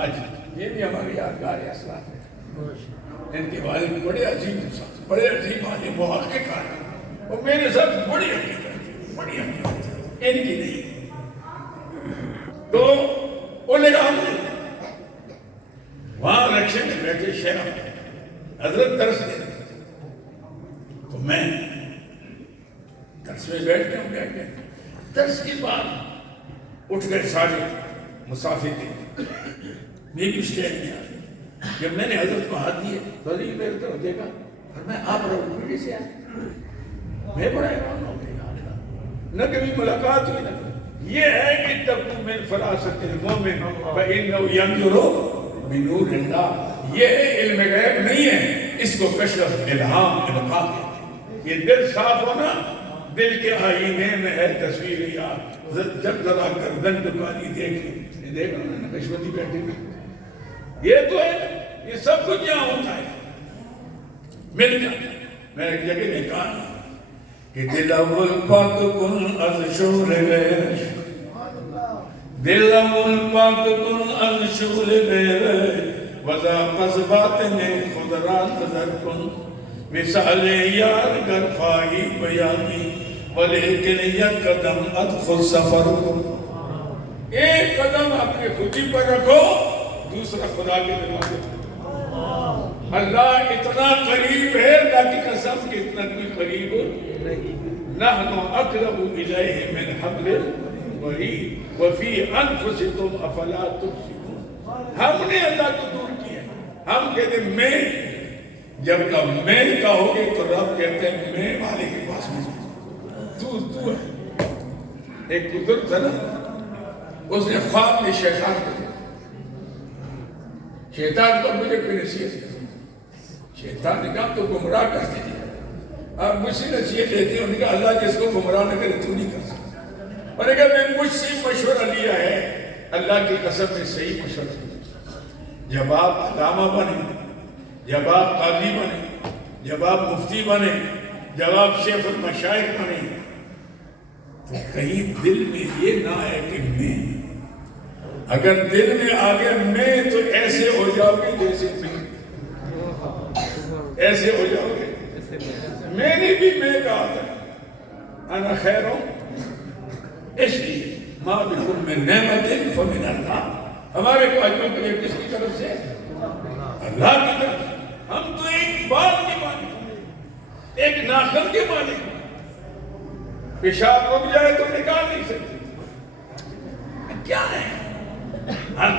آج یہ بھی ہماری یادگار اسلاف ہے. ان کے والد بڑے عظیم انسان, بڑے عظیم عالم محقق عالم, اور میرے ساتھ بڑی حقیقت, بڑی حقیقت ان کی نہیں. تو انہوں نے کہا وہاں رکشے میں بیٹھے شہر حضرت درس دے, تو میں درس میں بیٹھ گیا. درس کے بعد اٹھ گئے سارے مسافر تھے, میری اسٹینڈ میں آ گئی. جب میں نے حضرت کو ہاتھ دیے تو حضرت میرے طرف دیکھا, اور میں آپ رہا سے آیا. میں بڑا حیران ہو گیا, نہ کبھی ملاقات ہوئی نہ. یہ ہے کہ تب من فراست المومن فإنه ينظر من نور اللہ. یہ علم غیب نہیں ہے, اس کو کشف الہام القا کہتے ہیں. یہ دل صاف ہونا, دل کے آئینے میں ہے تصویر یار. جب ذرا گردن دکانی دیکھ رہا نا نقشبندی بیٹھے ہوئے, یہ تو ہے, یہ سب کچھ یہاں ہوتا ہے, مل جاتا ہے. میں ایک جگہ نے کہا کہ دل اول پاک کن از شغل غیر، دل اول پاک کن از شغل غیر، وضا قصبات نے خود را نظر کن، مثال یار گر خواہی بیانی ولیکن یک قدم از خود سفر کن. ایک قدم اپنے خودی پر رکھو، دوسرا خدا کے دروازے پر. اللہ اتنا قریب ہے، اللہ کی قسم کہ اتنا کوئی قریب نحن اقرب الیہ من حبل الورید وفی انفسکم افلا تبصرون. ہم نے اللہ کو دور کیا. ہم کہتے ہیں میں، جب کا میں کہو گے تو رب کہتے ہیں میں والے کے پاس میں تو ہے. ایک بزرگ تھا نا، اس نے خواب میں شیطان کو دیکھا. شیطان کو مجھے کوئی نصیحت کر، شیطان نے کہا تو گمراہ کر دیجیے. آپ مجھ سے نصیحت لیتے ہیں. انہوں نے کہا اللہ جس کو گمراہ نہ کرے تو نہیں کر سکتا. اور نے کہا میں مجھ سے مشورہ لیا ہے، اللہ کی قسم میں صحیح مشورہ لیا. جب آپ علامہ بنے، جب آپ قاضی بنے، جب آپ مفتی بنے، جب آپ شیخ المشائخ بنے، تو کہیں دل میں یہ نہ آئے کہ میں. اگر دل میں آ گیا میں تو ایسے ہو جاؤ گے جیسے میں، ایسے ہو جاؤ گے. میں نے بھی میں کہا تھا انا خیر ہوں، اس لیے ما بکم من نعمت فمن اللہ. ہمارے پاس جو کچھ کس کی طرف سے؟ اللہ کی طرف سے. ہم تو ایک بال کے مالک، ایک ناخن کے مالک. پیشاب رک جائے تو نکال نہیں سکتے. کیا ہے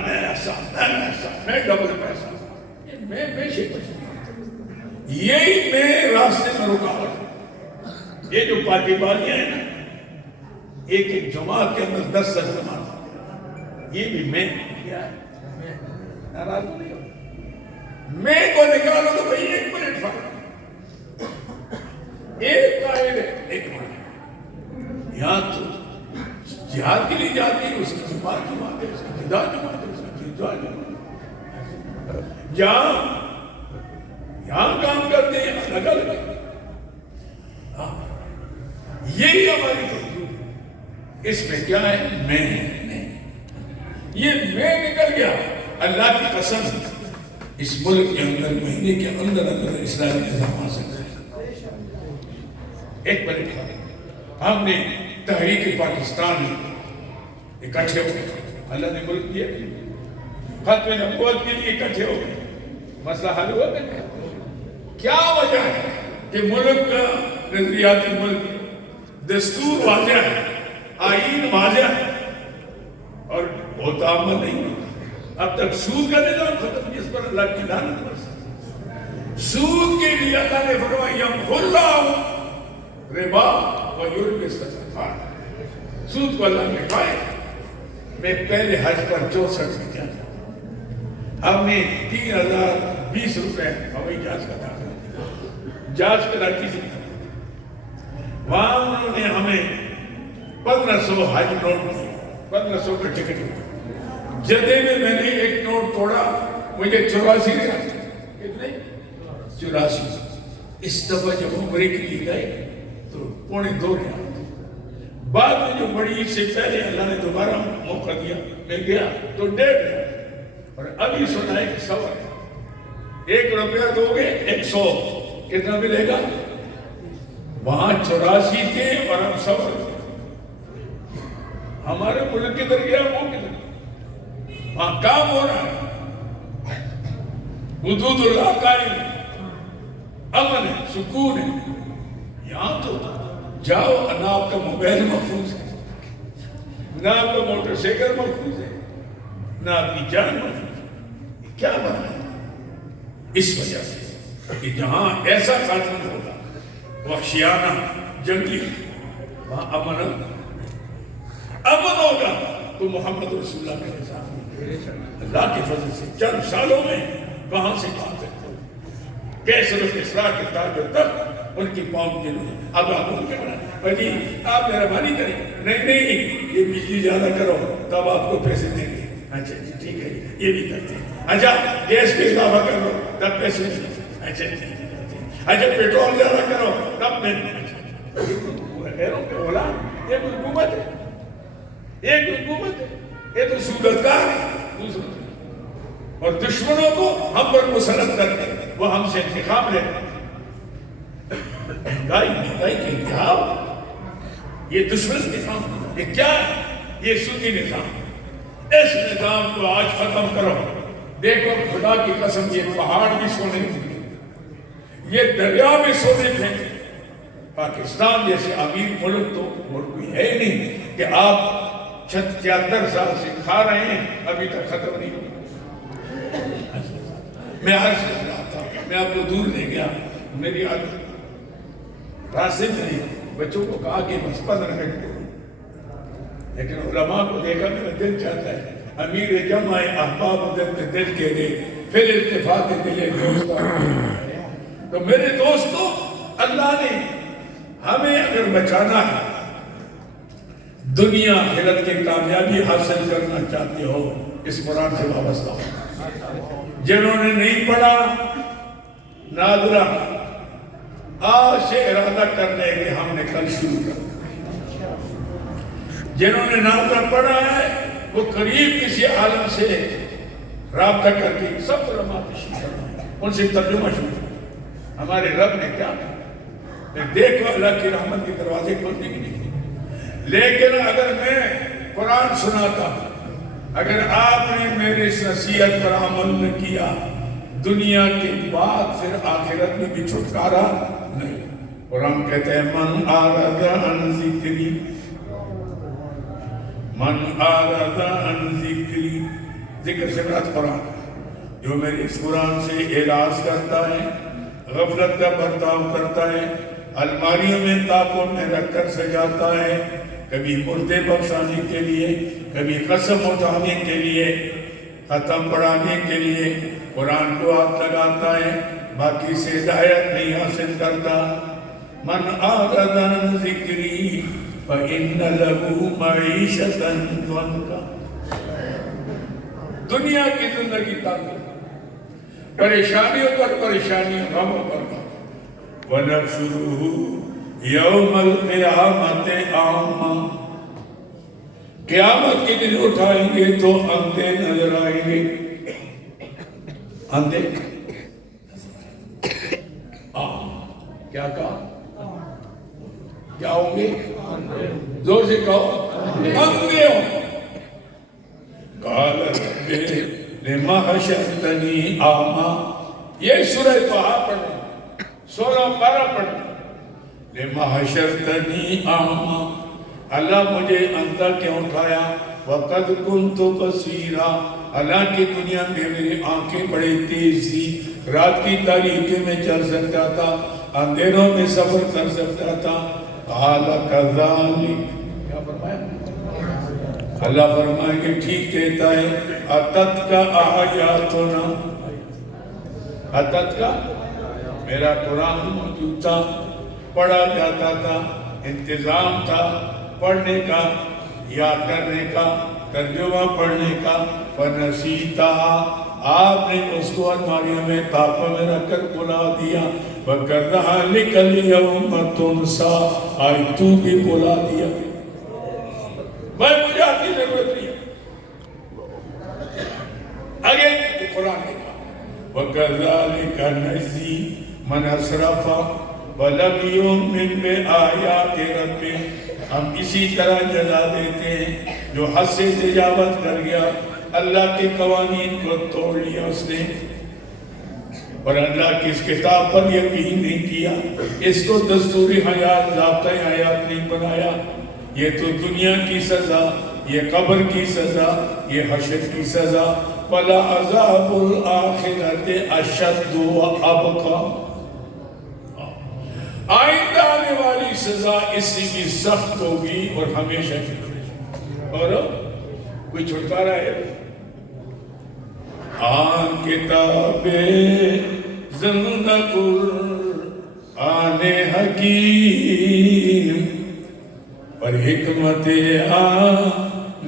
میں ایسا، میں ڈبل پیسہ، میں شکست. یہی میں راستے میں رکاوٹ. یہ جو پارٹی بالیاں ہیں نا، ایک ایک جماعت کے اندر 10 جماعت، یہ بھی میں کیا ہے. ناراض نہیں ہو، میں کو نکالو تو بھئی 1 منٹ فرق، ایک قائد ہے 1 منٹ. یہاں تو جہاد کے لیے جاتی ہے، اس کی جماعت ہے، اس کی جدا جماعت ہے، اس کی جدا جماعت ہے. یہاں کام کرتے ہیں الگ الگ. یہی ہماری تقدیر. اس میں کیا ہے؟ میں. یہ میں نکل گیا. اللہ کی قسم اس ملک کے اندر مہینے کے اندر اسلامی نظام آ سکتا ہے. ایک منٹ، ہم نے تحریک پاکستان میں اکٹھے ہو گئے. اللہ نے ملک دیا، ختم نبوت کے لیے اکٹھے ہو گئے. مسئلہ حل ہوا کہ کیا وجہ ہے کہ ملک کا نظریاتی ملک، دستور واضح ہے، آئین واضح ہے، اور ہوتا عمل نہیں. اب تک سود کا نظام ختم، جس پر اللہ کی لعنت برسے. سود کے لیے اللہ نے فرمایا یمحو اللہ ربا ویربی الصدقات. سود کو اللہ نے کھایا. میں پہلے حج پر 64 میں کیا تھا، ہم نے 3020 روپے ہوائی جہاز کا تھا، جہاز کراچی سے. وہاں انہوں نے ہمیں 1500 حج نوٹ دیے، 1500 کا ٹکٹ دیا. جدے میں نے ایک نوٹ توڑا، مجھے 84 ریال. کتنے؟ 84. اس دفعہ جب عمرے کے لیے گئے تو 2.25 ریال. بعد میں جو بڑی عید سے پہلے اللہ نے دوبارہ موقع دیا، میں گیا تو 1.5 ریال. اور ابھی سنا ہے کہ 100 ہے. 1 روپیہ دو گے 100، کتنا ملے گا؟ وہاں 84 تھے اور اب 100. ہمارے ملک کے در گیا، وہ کدھر؟ وہاں کام ہو رہا ہے، حدود اللہ قائم ہے، امن ہے، سکون ہے. یہاں تو جاؤ، نہ آپ کا موبائل محفوظ ہے، نہ آپ کا موٹر سائیکل محفوظ ہے، نہ آپ کی جان محفوظ ہے. کیا بنا ہے؟ اس وجہ سے کہ جہاں ایسا قانون ہوگا وحشیانہ جنگلی، وہاں امن ہوگا تو محمد رسول اللہ کے نظام اللہ کے فضل سے چند سالوں میں کہاں سے کہاں تک ہو. کیسر و کسریٰ کے تاج و تخت ان کی پاؤں کے لیے. اب آپ ان کے بنا جی آپ مہربانی کریں، نہیں یہ بجلی زیادہ کرو تب آپ کو پیسے دیں گے. اچھا جی ٹھیک ہے، یہ بھی کرتے ہیں. اچھا گیس پہ اضافہ کر لو تب پیسے دیں گے. اچھا ٹھیک ہے. اچھا پیٹرول زیادہ کرو تب میں غیروں کے اولاد، یہ کوئی حکومت ہے؟ یہ کوئی حکومت ہے؟ یہ تو سودتگار ہے دوسروں سے، اور دشمنوں کو ہم پر مسلط کرتے ہیں، وہ ہم سے انتقام لیتے ہیں۔ مہنگائی کے انتہا، یہ دشمن نظام، یہ کیا ہے؟ یہ سودی نظام۔ اس نظام کو آج ختم کرو۔ دیکھو خدا کی قسم، یہ پہاڑ بھی سونے تھے، یہ دریا بھی سونے تھے۔ پاکستان جیسے امیر ملک تو اور کوئی ہے ہی نہیں کہ آپ 76 سال سے کھا رہے ہیں، ابھی تک ختم نہیں ہوا۔ میں آج کر رہا تھا، میں آپ کو دور لے گیا، میری عادت راستے میں بچوں کو کہا کہ بس 15 منٹ، لیکن علماء کو دیکھا میرا دل چاہتا ہے امیر جمع احباب دل کے دے پھر اتفاق دل دوست۔ تو میرے دوستو، اللہ نے ہمیں اگر بچانا ہے، دنیا آخرت کی کامیابی حاصل کرنا چاہتے ہو، اس قرآن سے وابستہ ہو۔ جنہوں نے نہیں پڑھا ناظرہ آج سے ارادہ کر لیں کہ ہم نے کل شروع کرنا۔ جنہوں نے ناظرہ پڑھا ہے وہ قریب کسی عالم سے رابطہ کر کے سب علماء تشریف فرما، ان سے ترجمہ شروع۔ ہمارے رب نے کیا کہا؟ دیکھو اللہ کی رحمت کے دروازے کھولنے کے لیے، لیکن اگر میں قرآن سناتا، اگر آپ نے میرے اس نصیحت پر عمل نہ کیا، دنیا کے بعد پھر آخرت میں بھی چھٹکارا نہیں۔ قرآن کہتے ہیں من اعرض عن ذکری، من اعرض عن ذکری، ذکر سے مراد قرآن، جو میرے اس قرآن سے اعراض کرتا ہے، غفلت کا برتاؤ کرتا ہے، الماریوں میں تاپوں میں رکھ کر سجاتا ہے، کبھی مردے بخشانے کے لیے، کبھی قسم اٹھانے کے لیے، ختم پڑھانے کے لیے قرآن کو ہاتھ لگاتا ہے، باقی سے ہدایت نہیں حاصل کرتا۔ من اعرض عن ذکری فإن له معیشۃ ضنکا، دنیا کی زندگی تنگ، پریشانیوں پر پریشانیوں، غموں پر غم۔ وَنَحْشُرُهُ يَوْمَ الْقِيَامَةِ أَعْمَىٰ، قیامت کے دن اٹھائیں گے تو اندھے نظر آئیں گے۔ اندھے کیا کہا؟ کیا ہوں گے؟ زور سے کہو، اندھے ہوں۔ قَالَ رَبِّ لِمَ حَشَرْتَنِي أَعْمَىٰ، یہ سورہ طٰہٰ پڑھیں، 16-12 پڑھیں۔ لِمَ حَشَرْتَنِي أَعْمَىٰ، اللہ مجھے اندھا کیوں اٹھایا؟ وَقَدْ كُنْتُ بَصِيرًا، حالانکہ دنیا میں میری آنکھیں بڑی تیز تھی، رات کی تاریکی میں چل سکتا تھا، اندھیروں میں سفر کر سکتا تھا۔ قَالَ كَذَلِكَ، کیا فرمایا؟ اللہ فرمائیں گے ٹھیک کہتا ہے، أَتَتْكَ آیاتنا، أَتَتْكَ، میرا قرآن موجود تھا، پڑھا جاتا تھا، انتظام تھا پڑھنے کا، یاد کرنے کا، ترجمہ پڑھنے کا، فَنَسِيتَهَا، آپ نے اس کو الماریوں میں تاپوں میں رکھ کر بلا دیا۔ وَكَذَلِكَ الْيَوْمَ تُنْسَىٰ، آج تو بھی بلا دیا۔ بھائی مجھے آپ کی ضرورت نہیں ہے۔ آگے قرآن نے کہا وَكَذَلِكَ نَجْزِي مَنْ أَسْرَفَ وَلَمْ يُؤْمِنْ بِآيَاتِ رَبِّهِ، ہم اسی طرح جزا دیتے ہیں جو حد سے تجاوز کر گیا، اللہ کے قوانین کو توڑ لیا اس نے، اور اللہ کی اس کتاب پر یقین نہیں کیا، اس کو دستوری حیات، ضابطۂ حیات نہیں بنایا۔ یہ تو دنیا کی سزا، یہ قبر کی سزا، یہ حشر کی سزا۔ وَلَعَذَابُ الْآخِرَةِ أَشَدُّ وَأَبْقَىٰ، آئندہ آنے والی سزا اس سے بھی سخت ہوگی اور ہمیشہ کی ہوگی۔ اور کوئی چھٹکارا ہے؟ آن کتاب زندہ قرآن حکیم پر حکمت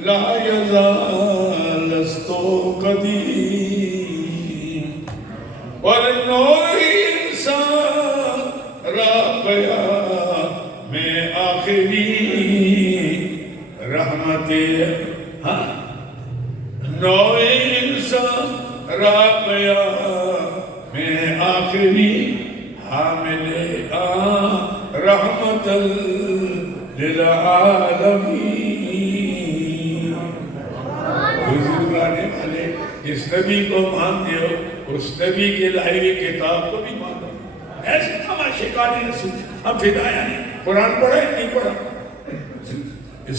لا یزال استو قدیم، اور نور انسان کے ہاں نو انسان رہ گیا میں آخری حامل رحمت للعالمین. حضور آنے والے جس نبی کو مانتے ہو اس نبی کے لائے ہوئے کتاب کو بھی مانو. ایسے تماشے کاری نہ سن. ہم فدایا نہیں قرآن پڑھا ہے نہیں پڑھا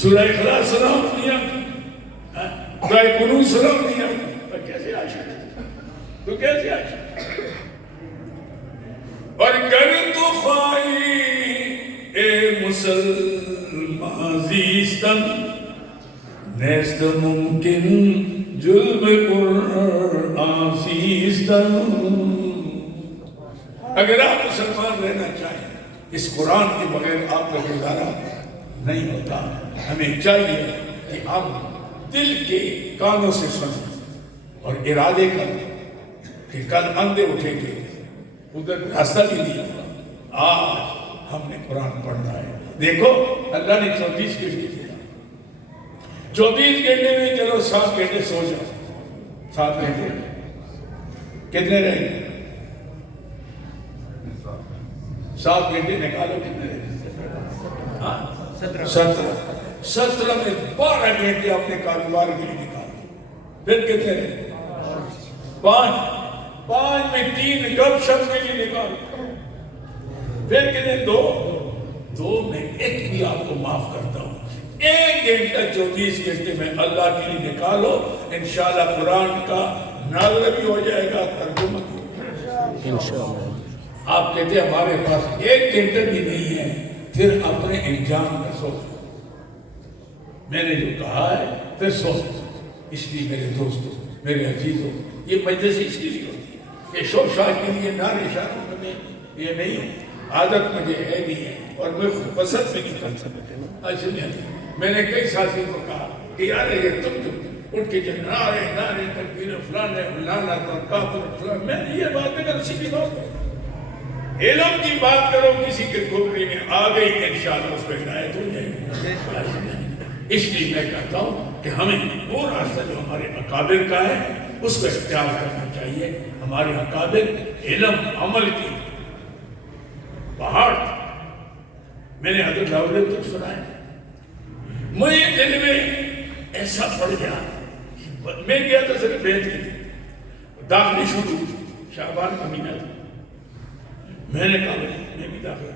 سورہ اخلاص سلام نہیں آتی سورہ قنوت سلام نہیں آتی تو کیسے عاشق تو کیسے عاشق. اور گر تو خواہی اے مسلمان زیستن نیست ممکن جلب قرآن سیستن. اگر آپ مسلمان رہنا چاہیں اس قرآن کے بغیر آپ کا گزارا نہیں ہوتا. ہمیں چاہیے کہ آپ دل کے کانوں سے سنیں اور ارادے کریں کہ کل اندھے اٹھیں گے ادھر راستہ بھی نہیں ہوگا. آج ہم نے قرآن پڑھنا ہے. دیکھو اللہ نے 24 گھنٹے دیا. 24 گھنٹے میں چلو 7 گھنٹے سو جاؤ. 7 گھنٹے کتنے رہ گئے؟ 7 گھنٹے نکالو کتنے رہ گئے؟ ہاں 17 میں 12 گھنٹے اپنے کاروبار کے لیے نکالو. پھر کتنے رہ گئے؟ 5 میں 3 گپ شپ کے لیے نکالو. پھر کتنے 2 میں 1 بھی آپ کو معاف کرتا ہوں. 1 گھنٹہ 24 گھنٹے میں اللہ کے لیے نکالو. انشاءاللہ قرآن کا نازل بھی ہو جائے گا ترجمہ بھی ہو جائے گا انشاءاللہ. آپ کہتے ہیں ہمارے پاس 1 گھنٹہ بھی نہیں ہے. پھر اپنے انجام کا سوچو. میں نے جو کہا ہے پھر سوچو. اس لیے میرے دوستوں میرے عزیزوں یہ مجلس اس لیے ہوتی ہے کہ شور شاہ کے لیے نعرے شاعروں میں یہ نہیں ہے. عادت مجھے ہے نہیں ہے اور میں خود پسند بھی نہیں کر سکتا. میں نے کئی ساتھیوں کو کہا کہ یار یہ تم جو اٹھ کے جو نعرے تکبیر فلان فلانا کافر فلان. میں نے یہ بات کر سیدھی بات کروں. علم کی بات کرو کسی کے کھوپڑی میں آ گئی انشاءاللہ اس کو ہدایت ہو جائے گی. اس لیے میں کہتا ہوں کہ ہمیں وہ راستہ جو ہمارے اکابر کا ہے اس کو اختیار کرنا چاہیے. ہمارے اکابر علم عمل کی پہاڑ. میں نے حضرت لاہور تک سنا ہے. مجھے دل میں ایسا پڑ گیا. میں گیا تو صرف بیت کی داخلی شروع شعبان کا مہینہ تھا. میں نے کہا میں بھی داخل.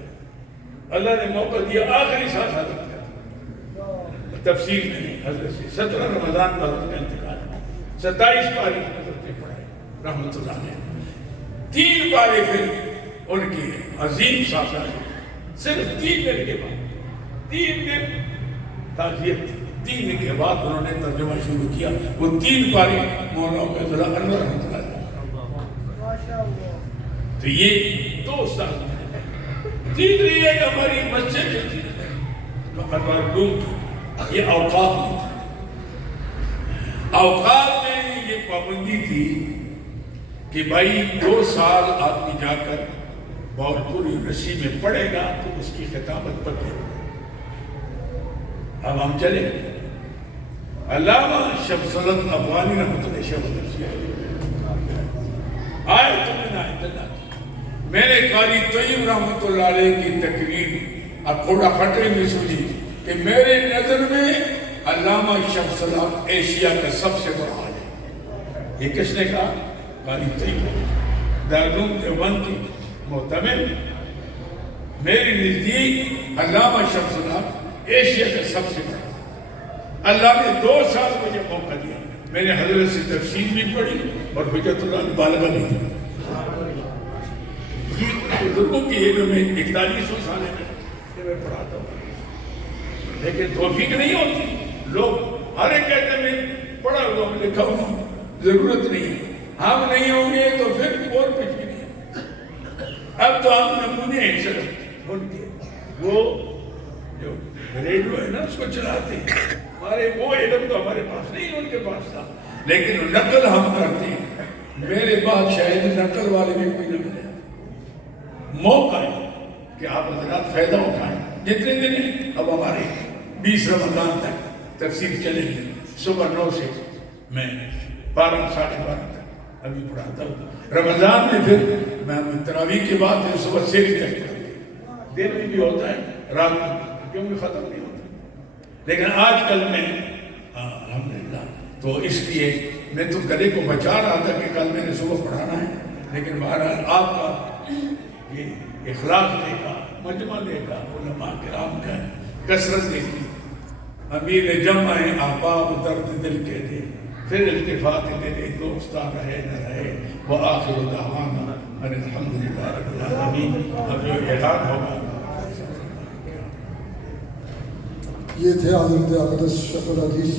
اللہ نے موقع دیا آخری سال حضرت کا تفسیر میں نہیں. حضرت سے 17 رمضان کا حضرت کا انتقال. 27 پاری حضرت نے پڑھائے رحمت اللہ علیہ. 3 پارے پھر ان کی عظیم سازش صرف 3 دن کے بعد 3 دن تعزیت 3 دن کے بعد انہوں نے ترجمہ شروع کیا. وہ 3 پارے مولانا عبداللہ انور رحمت اللہ علیہ. تو یہ 2 سال تیسری ہے کہ ہماری مسجد جو تھی تو انوار روم کی یہ اوقاف میں تھی. اوقاف میں یہ پابندی تھی کہ بھائی 2 سال آدمی جا کر بہت پوری رسی میں پڑے گا تو اس کی خطابت پکی. اب ہم چلے. علامہ شمس الدین افغانی رحمۃ اللہ آئے تو میں نے آئے. میں نے قاری طیب رحمۃ اللہ علیہ کی تقریر اب تھوڑا خطرے میں سنی کہ میرے نظر میں علامہ شمس الحق ایشیا کا سب سے بڑا عالم ہے. یہ کس نے کہا؟ قاری طیب دارالعلوم دیوبند کی معتمد. میری نزدیک علامہ شمس الحق ایشیا کا سب سے بڑا. اللہ نے 2 سال مجھے موقع دیا. میں نے حضرت سے تفسیر بھی پڑھی اور حجت اللہ البالغہ بھی پڑھی. بزرگوں کی علم میں 4100 سال میں پڑھاتا ہوں لیکن توفیق نہیں ہوتی. لوگ ہر ایک کہتے ہیں میں پڑھا ہوا ہوں لکھا ہوں ضرورت نہیں ہے. ہم نہیں ہوں گے تو پھر اور کچھ بھی نہیں. اب تو ہم نمونے ہیں صرف ان کے. وہ جو ریڈیو ہے نا اس کو چلاتے ہیں. ہمارے وہ علم تو ہمارے پاس نہیں ان کے پاس تھا لیکن نقل ہم کرتے ہیں. میرے بعد شاید نقل والے میں کوئی نہ ملے. موقع ہے کہ آپ حضرات فائدہ اٹھائیں. جتنے دن ہیں اب ہمارے 20 رمضان تک تفسیر چلے گی صبح 9 سے میں 12 ساڑھے 12 تک ابھی پڑھاتا ہوں. رمضان میں پھر میں تراویح کے بعد پھر صبح 6 بجے تک دیر میں بھی ہوتا ہے رات میں کیونکہ ختم نہیں ہوتا. لیکن آج کل میں الحمدللہ تو اس لیے میں تو گلے کو بچا رہا تھا کہ کل میں نے صبح پڑھانا ہے. لیکن بہرحال آپ کا یہ اخلاق دیکھا, مجمع دیکھا, علماء کرام کا کثرت دیکھی, امیر جمع احباب درد دل کے دے, پھر التفات دے دوستان رہے نہ رہے. وآخر دعوانا ان الحمدللہ رب العالمین. اب جو اعلان ہوگا یہ تھے حضرت اقدس شیخ الحدیث